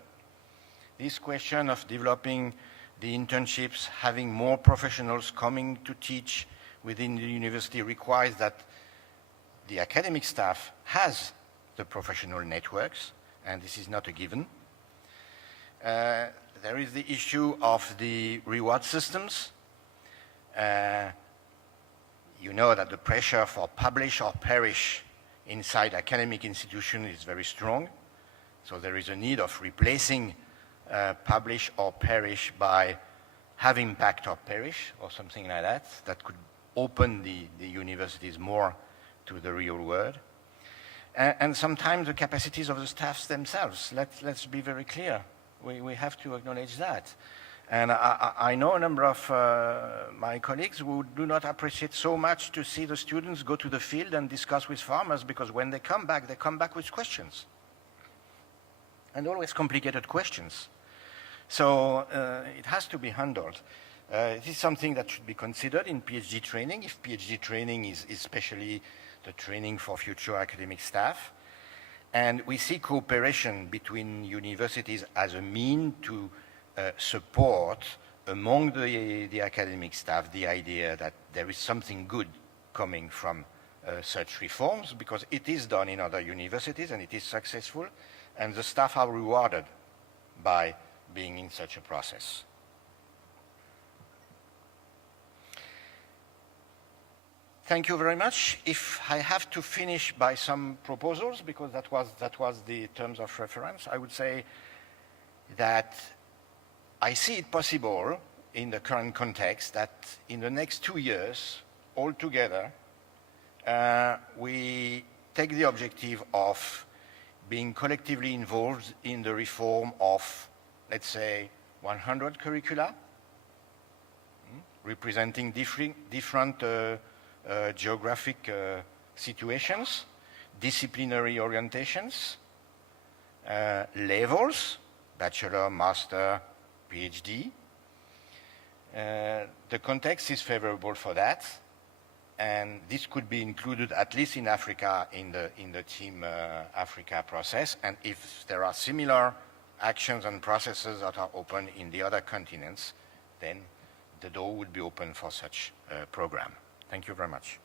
This question of developing the internships, having more professionals coming to teach within the university requires that the academic staff has the professional networks, and this is not a given. There is the issue of the reward systems. You know that the pressure for publish or perish inside academic institutions is very strong. So there is a need of replacing publish or perish by have impact or perish or something like that, that could open the universities more to the real world. And sometimes the capacities of the staffs themselves. Let's be very clear. We have to acknowledge that. And I know a number of my colleagues who do not appreciate so much to see the students go to the field and discuss with farmers, because when they come back with questions. And always complicated questions. So it has to be handled. This is something that should be considered in PhD training, if PhD training is especially the training for future academic staff. And we see cooperation between universities as a mean to support among the academic staff the idea that there is something good coming from such reforms, because it is done in other universities and it is successful, and the staff are rewarded by being in such a process. Thank you very much. If I have to finish by some proposals, because that was the terms of reference, I would say that I see it possible in the current context that in the next 2 years, altogether, we take the objective of being collectively involved in the reform of, let's say, 100 curricula, representing different geographic situations, disciplinary orientations, levels, bachelor, master, PhD. The context is favorable for that, and this could be included at least in Africa in the Team Africa process, and if there are similar actions and processes that are open in the other continents, then the door would be open for such a program. Thank you very much.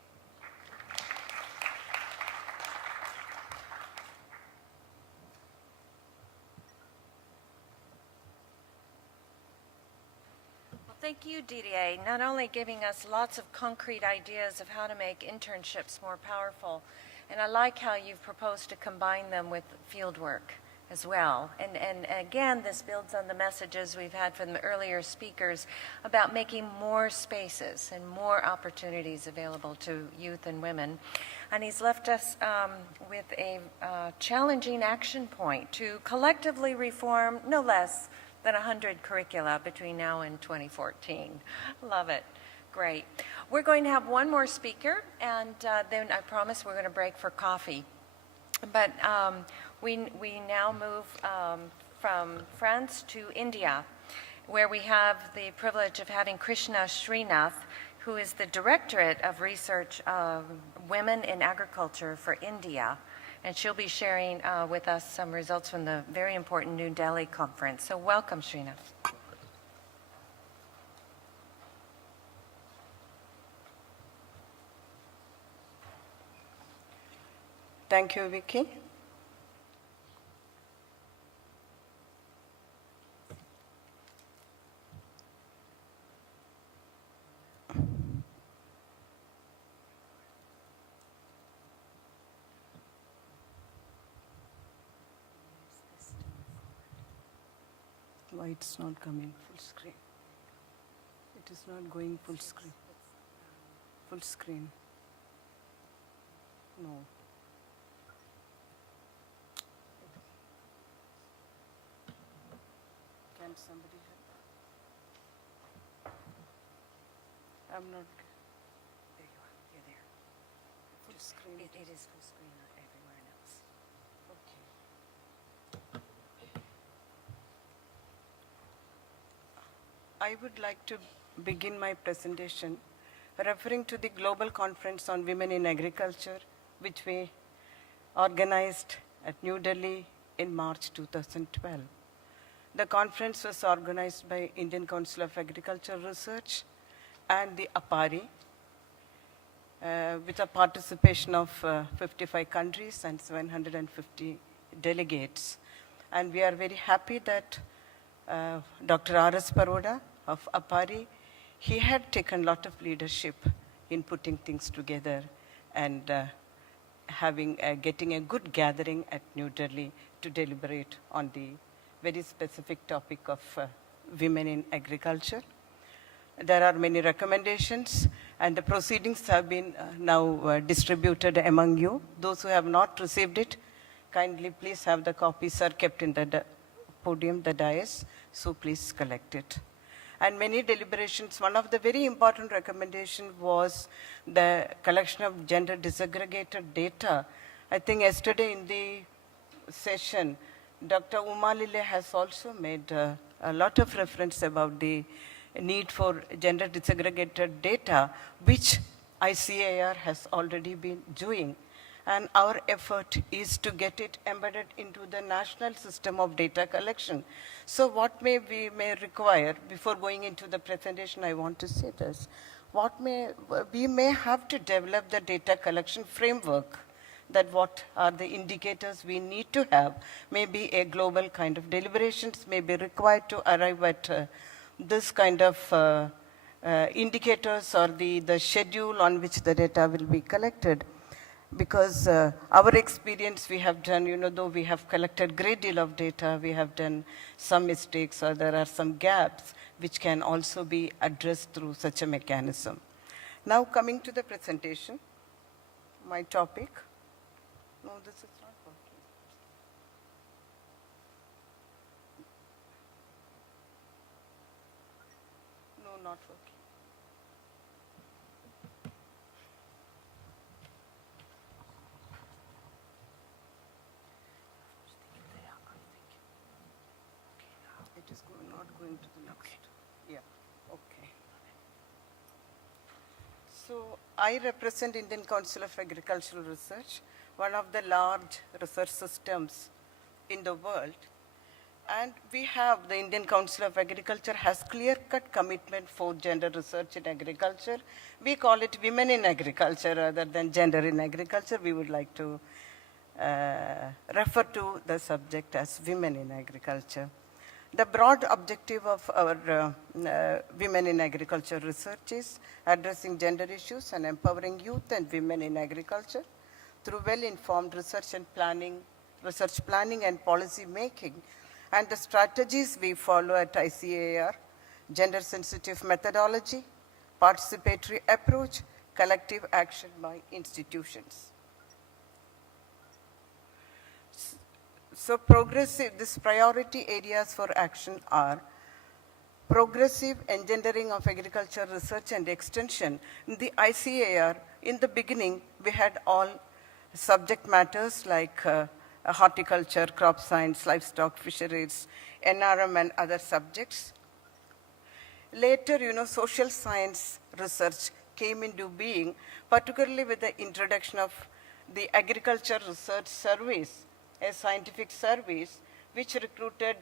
Thank you, Didier, not only giving us lots of concrete ideas of how to make internships more powerful, and I like how you've proposed to combine them with field work as well. And again, this builds on the messages we've had from the earlier speakers about making more spaces and more opportunities available to youth and women. And he's left us with a challenging action point to collectively reform no less than 100 curricula between now and 2014. Love it. Great. We're going to have one more speaker, and then I promise we're going to break for coffee. But we now move from France to India, where we have the privilege of having Krishna Srinath, who is the Directorate of Research of Women in Agriculture for India. And she'll be sharing with us some results from the very important New Delhi conference. So welcome, Srinath. Thank you, Vicky. Why it's not coming full screen? It is not going full screen. Full screen. No. Can somebody help? I'm not. There you are. You're there. Full screen. It is full screen everywhere else. Okay. I would like to begin my presentation referring to the Global Conference on Women in Agriculture, which we organized at New Delhi in March 2012. The conference was organized by Indian Council of Agricultural Research and the APARI, with a participation of 55 countries and 750 delegates. And we are very happy that Dr. R.S. Paroda of APARI, he had taken a lot of leadership in putting things together and getting a good gathering at New Delhi to deliberate on the very specific topic of women in agriculture. There are many recommendations, and the proceedings have been now distributed among you. Those who have not received it, kindly please have the copies are kept in the podium, the dais, so please collect it. And many deliberations, one of the very important recommendations was the collection of gender disaggregated data. I think yesterday in the session, Dr. Umalile has also made a lot of reference about the need for gender disaggregated data, which ICAR has already been doing. And our effort is to get it embedded into the national system of data collection. So what we may require, before going into the presentation, I want to say this, we may have to develop the data collection framework, that what are the indicators we need to have. Maybe a global kind of deliberations may be required to arrive at this kind of indicators or the schedule on which the data will be collected. Because our experience we have done, though we have collected great deal of data, we have done some mistakes or there are some gaps which can also be addressed through such a mechanism. Now coming to the presentation, my topic. No, this is not working. No, not working. It is not going to the next. Yeah, okay. So I represent Indian Council of Agricultural Research, one of the large research systems in the world. And we have, the Indian Council of Agriculture has clear-cut commitment for gender research in agriculture. We call it women in agriculture rather than gender in agriculture. We would like to refer to the subject as women in agriculture. The broad objective of our Women in Agriculture research is addressing gender issues and empowering youth and women in agriculture through well-informed research planning and policy making. And the strategies we follow at ICAR: gender-sensitive methodology, participatory approach, collective action by institutions. So these priority areas for action are progressive engendering of agriculture research and extension. In the ICAR, in the beginning, we had all subject matters like horticulture, crop science, livestock, fisheries, NRM, and other subjects. Later, social science research came into being, particularly with the introduction of the Agriculture Research Service, a scientific service which recruited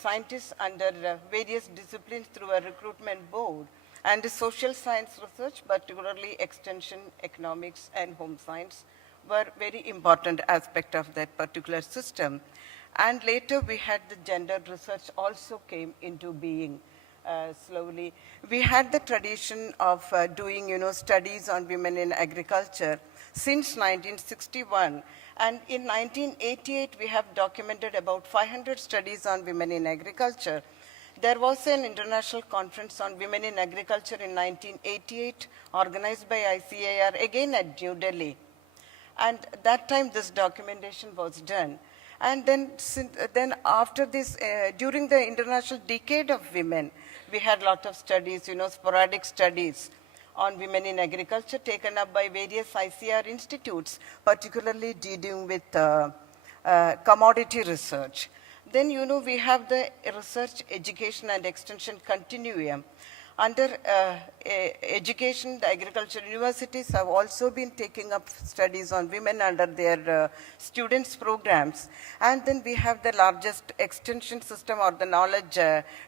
scientists under various disciplines through a recruitment board. And the social science research, particularly extension, economics, and home science, were very important aspect of that particular system. And later we had the gender research also came into being slowly. We had the tradition of doing, studies on women in agriculture since 1961. And in 1988, we have documented about 500 studies on women in agriculture. There was an international conference on women in agriculture in 1988, organized by ICAR, again at New Delhi. And that time, this documentation was done. And then after this, during the International Decade of Women, we had a lot of studies, sporadic studies on women in agriculture taken up by various ICAR institutes, particularly dealing with commodity research. Then, we have the research, education, and extension continuum. Under education, the agricultural universities have also been taking up studies on women under their students' programs. And then we have the largest extension system or the knowledge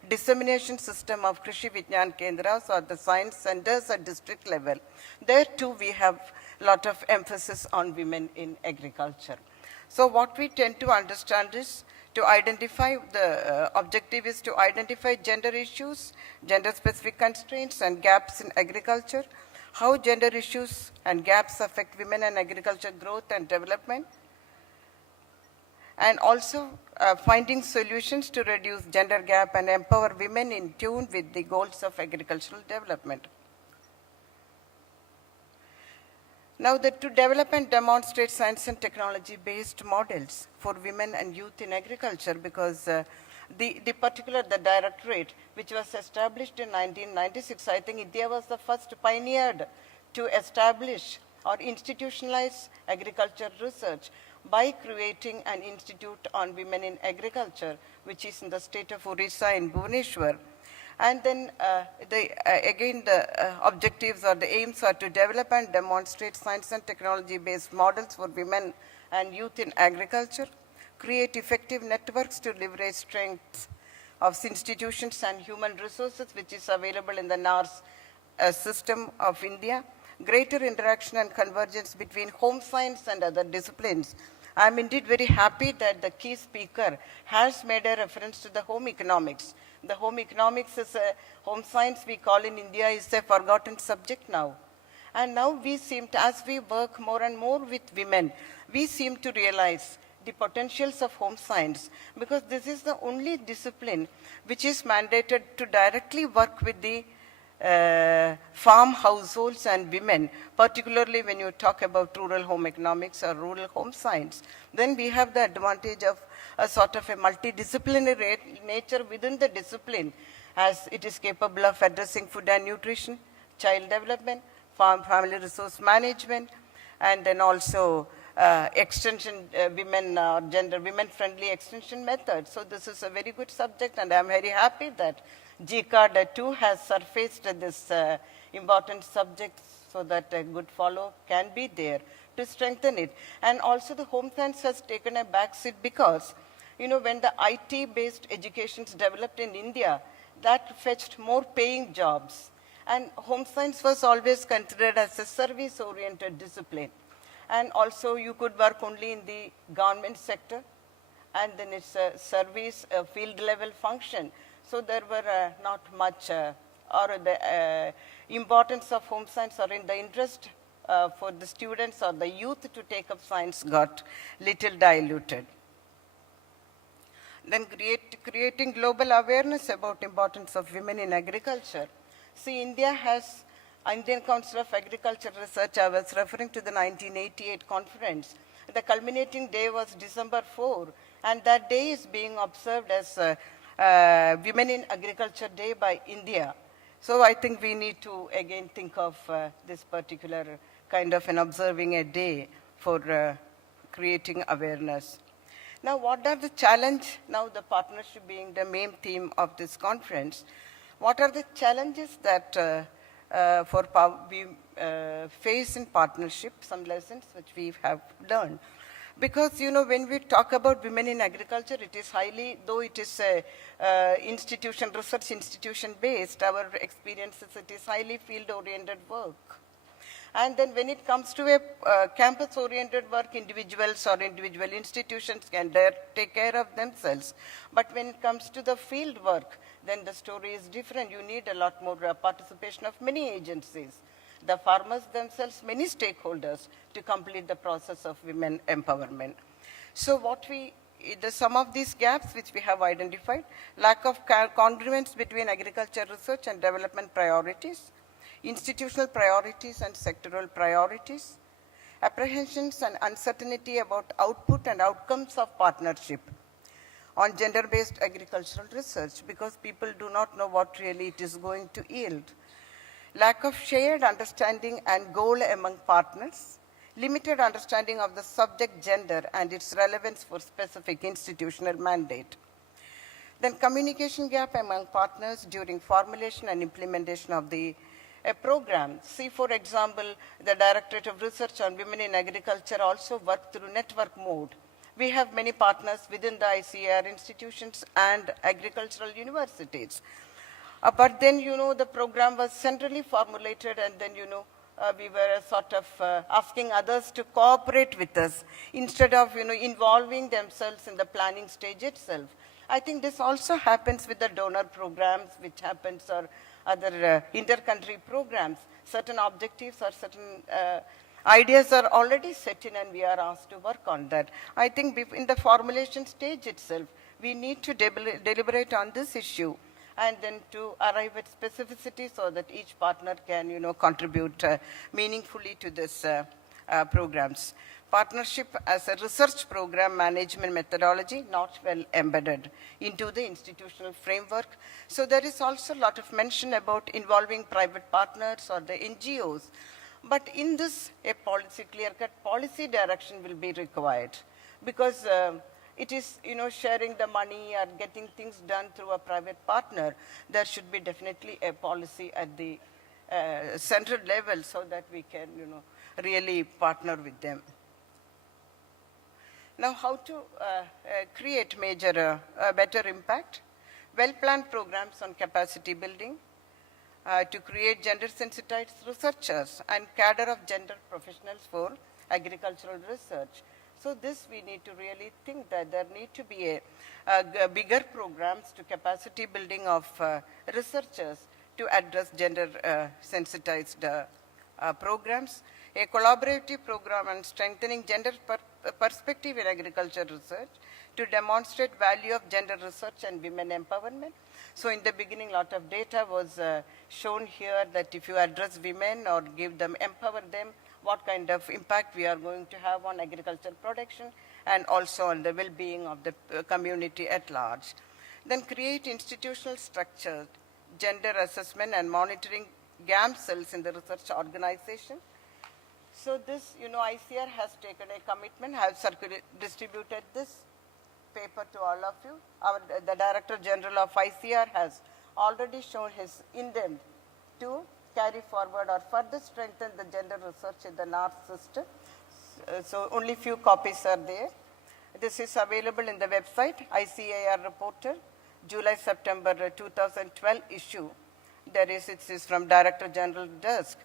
dissemination system of Krishi Vijnan Kendras or the science centers at district level. There too we have a lot of emphasis on women in agriculture. So what we tend to understand is to identify, the objective is to identify gender issues, gender-specific constraints and gaps in agriculture, how gender issues and gaps affect women and agriculture growth and development, and also finding solutions to reduce gender gap and empower women in tune with the goals of agricultural development. Now, to develop and demonstrate science and technology-based models for women and youth in agriculture, because the directorate, which was established in 1996, I think India was the first pioneered to establish or institutionalize agriculture research by creating an institute on women in agriculture, which is in the state of Orissa in Bhubaneswar. And then again, the objectives or the aims are to develop and demonstrate science and technology-based models for women and youth in agriculture, create effective networks to leverage strengths of institutions and human resources, which is available in the NARS system of India, greater interaction and convergence between home science and other disciplines. I'm indeed very happy that the key speaker has made a reference to the home economics. The home economics is a home science we call in India is a forgotten subject now. And now we seem to, as we work more and more with women, we seem to realize the potentials of home science, because this is the only discipline which is mandated to directly work with the farm households and women, particularly when you talk about rural home economics or rural home science. Then we have the advantage of a sort of a multidisciplinary nature within the discipline, as it is capable of addressing food and nutrition, child development, family resource management, and then also extension women-friendly extension methods. So this is a very good subject, and I'm very happy that GCARD2 has surfaced this important subject so that a good follow can be there to strengthen it. And also the home science has taken a backseat because, when the IT-based educations developed in India, that fetched more paying jobs. And home science was always considered as a service-oriented discipline. And also you could work only in the government sector, and then it's a service, a field level function. So there were not much, or the importance of home science or in the interest for the students or the youth to take up science got little diluted. Then creating global awareness about importance of women in agriculture. See, Indian Council of Agricultural Research, I was referring to the 1988 conference. The culminating day was December 4, and that day is being observed as Women in Agriculture Day by India. So I think we need to again think of this particular kind of an observing a day for creating awareness. Now, what are the challenges? Now, the partnership being the main theme of this conference, what are the challenges that we face in partnership, some lessons which we have learned? Because, you know, when we talk about women in agriculture, it is highly, though it is a research institution based, our experiences, it is highly field-oriented work. And then when it comes to a campus-oriented work, individuals or individual institutions can take care of themselves. But when it comes to the field work, then the story is different. You need a lot more participation of many agencies, the farmers themselves, many stakeholders to complete the process of women empowerment. So some of these gaps which we have identified, lack of congruence between agriculture research and development priorities, institutional priorities and sectoral priorities, apprehensions and uncertainty about output and outcomes of partnership on gender-based agricultural research, because people do not know what really it is going to yield. Lack of shared understanding and goal among partners, limited understanding of the subject gender and its relevance for specific institutional mandate. Then communication gap among partners during formulation and implementation of a program. See, for example, the Directorate of Research on Women in Agriculture also work through network mode. We have many partners within the ICAR institutions and agricultural universities. But then, you know, the program was centrally formulated, and then, you know, we were sort of asking others to cooperate with us instead of, you know, involving themselves in the planning stage itself. I think this also happens with the donor programs, which happens, or other inter-country programs. Certain objectives or certain ideas are already set in, and we are asked to work on that. I think in the formulation stage itself, we need to deliberate on this issue, and then to arrive at specificity so that each partner can, you know, contribute meaningfully to this programs. Partnership as a research program management methodology not well embedded into the institutional framework. So there is also a lot of mention about involving private partners or the NGOs. But in this, a policy, clear-cut policy direction will be required, because it is, you know, sharing the money or getting things done through a private partner. There should be definitely a policy at the central level so that we can, you know, really partner with them. Now, how to create better impact? Well-planned programs on capacity building, to create gender-sensitized researchers and cadre of gender professionals for agricultural research. So this we need to really think that there need to be a bigger programs to capacity building of researchers to address gender-sensitized programs. A collaborative program on strengthening gender perspective in agriculture research to demonstrate value of gender research and women empowerment. So in the beginning, a lot of data was shown here that if you address women or empower them, what kind of impact we are going to have on agricultural production and also on the well-being of the community at large. Then create institutional structure, gender assessment and monitoring GAM cells in the research organization. So this, you know, ICR has taken a commitment, have distributed this paper to all of you. The Director General of ICR has already shown his intent to carry forward or further strengthen the gender research in the North system. So only few copies are there. This is available in the website, ICAR Reporter, July-September 2012 issue. It is from Director General desk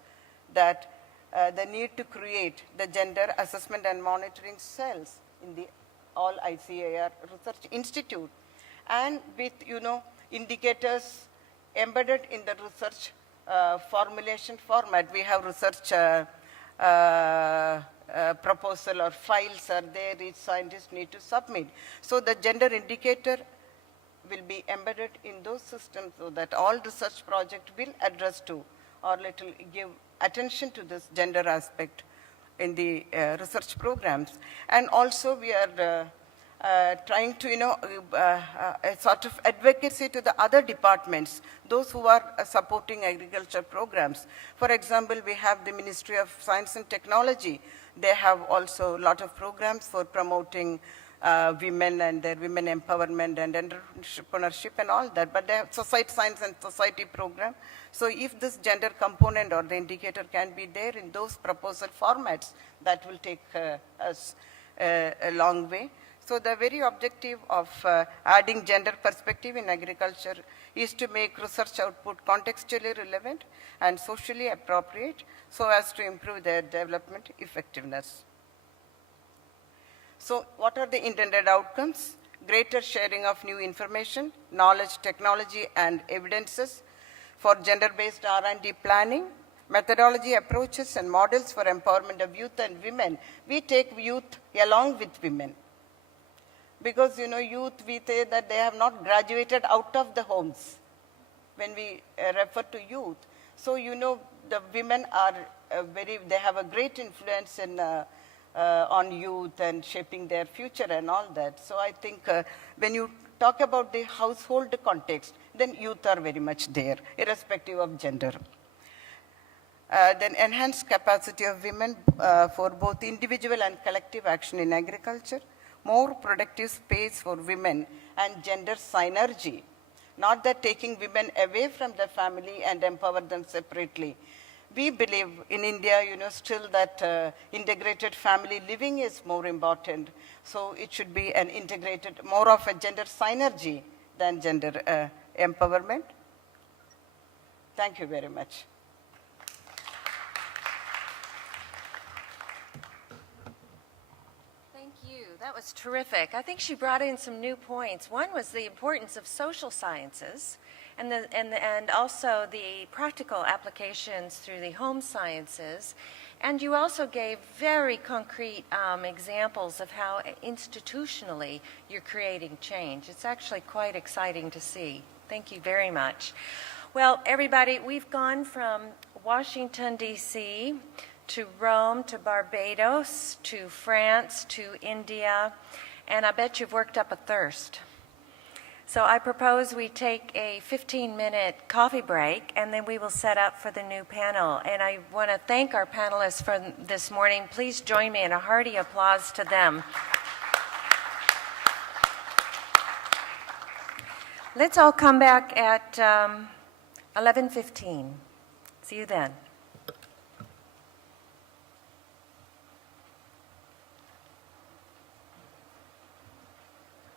that the need to create the gender assessment and monitoring cells in the all ICAR research institute, and with, indicators embedded in the research formulation format. We have research proposal or files are there, each scientist need to submit. So the gender indicator will be embedded in those systems so that all research project will address to or little give attention to this gender aspect in the research programs. And also we are trying to, a sort of advocacy to the other departments, those who are supporting agriculture programs. For example, we have the Ministry of Science and Technology. They have also a lot of programs for promoting women and their women empowerment and entrepreneurship and all that, but they have society science and society program. So if this gender component or the indicator can be there in those proposal formats, that will take us a long way. So the very objective of adding gender perspective in agriculture is to make research output contextually relevant and socially appropriate so as to improve their development effectiveness. So what are the intended outcomes? Greater sharing of new information, knowledge, technology, and evidences for gender-based R&D planning, methodology approaches and models for empowerment of youth and women. We take youth along with women. Because, youth, we say that they have not graduated out of the homes when we refer to youth. So, the women are they have a great influence in on youth and shaping their future and all that. So I think when you talk about the household context, then youth are very much there, irrespective of gender. Then enhanced capacity of women for both individual and collective action in agriculture, more productive space for women and gender synergy, not that taking women away from the family and empower them separately. We believe in India, still that integrated family living is more important. So it should be an integrated, more of a gender synergy than gender empowerment. Thank you very much. Thank you. That was terrific. I think she brought in some new points. One was the importance of social sciences, and also the practical applications through the home sciences. And you also gave very concrete examples of how institutionally you're creating change. It's actually quite exciting to see. Thank you very much. Well, everybody, we've gone from Washington, D.C., to Rome, to Barbados, to France, to India, and I bet you've worked up a thirst. So I propose we take a 15-minute coffee break, and then we will set up for the new panel. And I want to thank our panelists for this morning. Please join me in a hearty applause to them. Let's all come back at 11:15. See you then.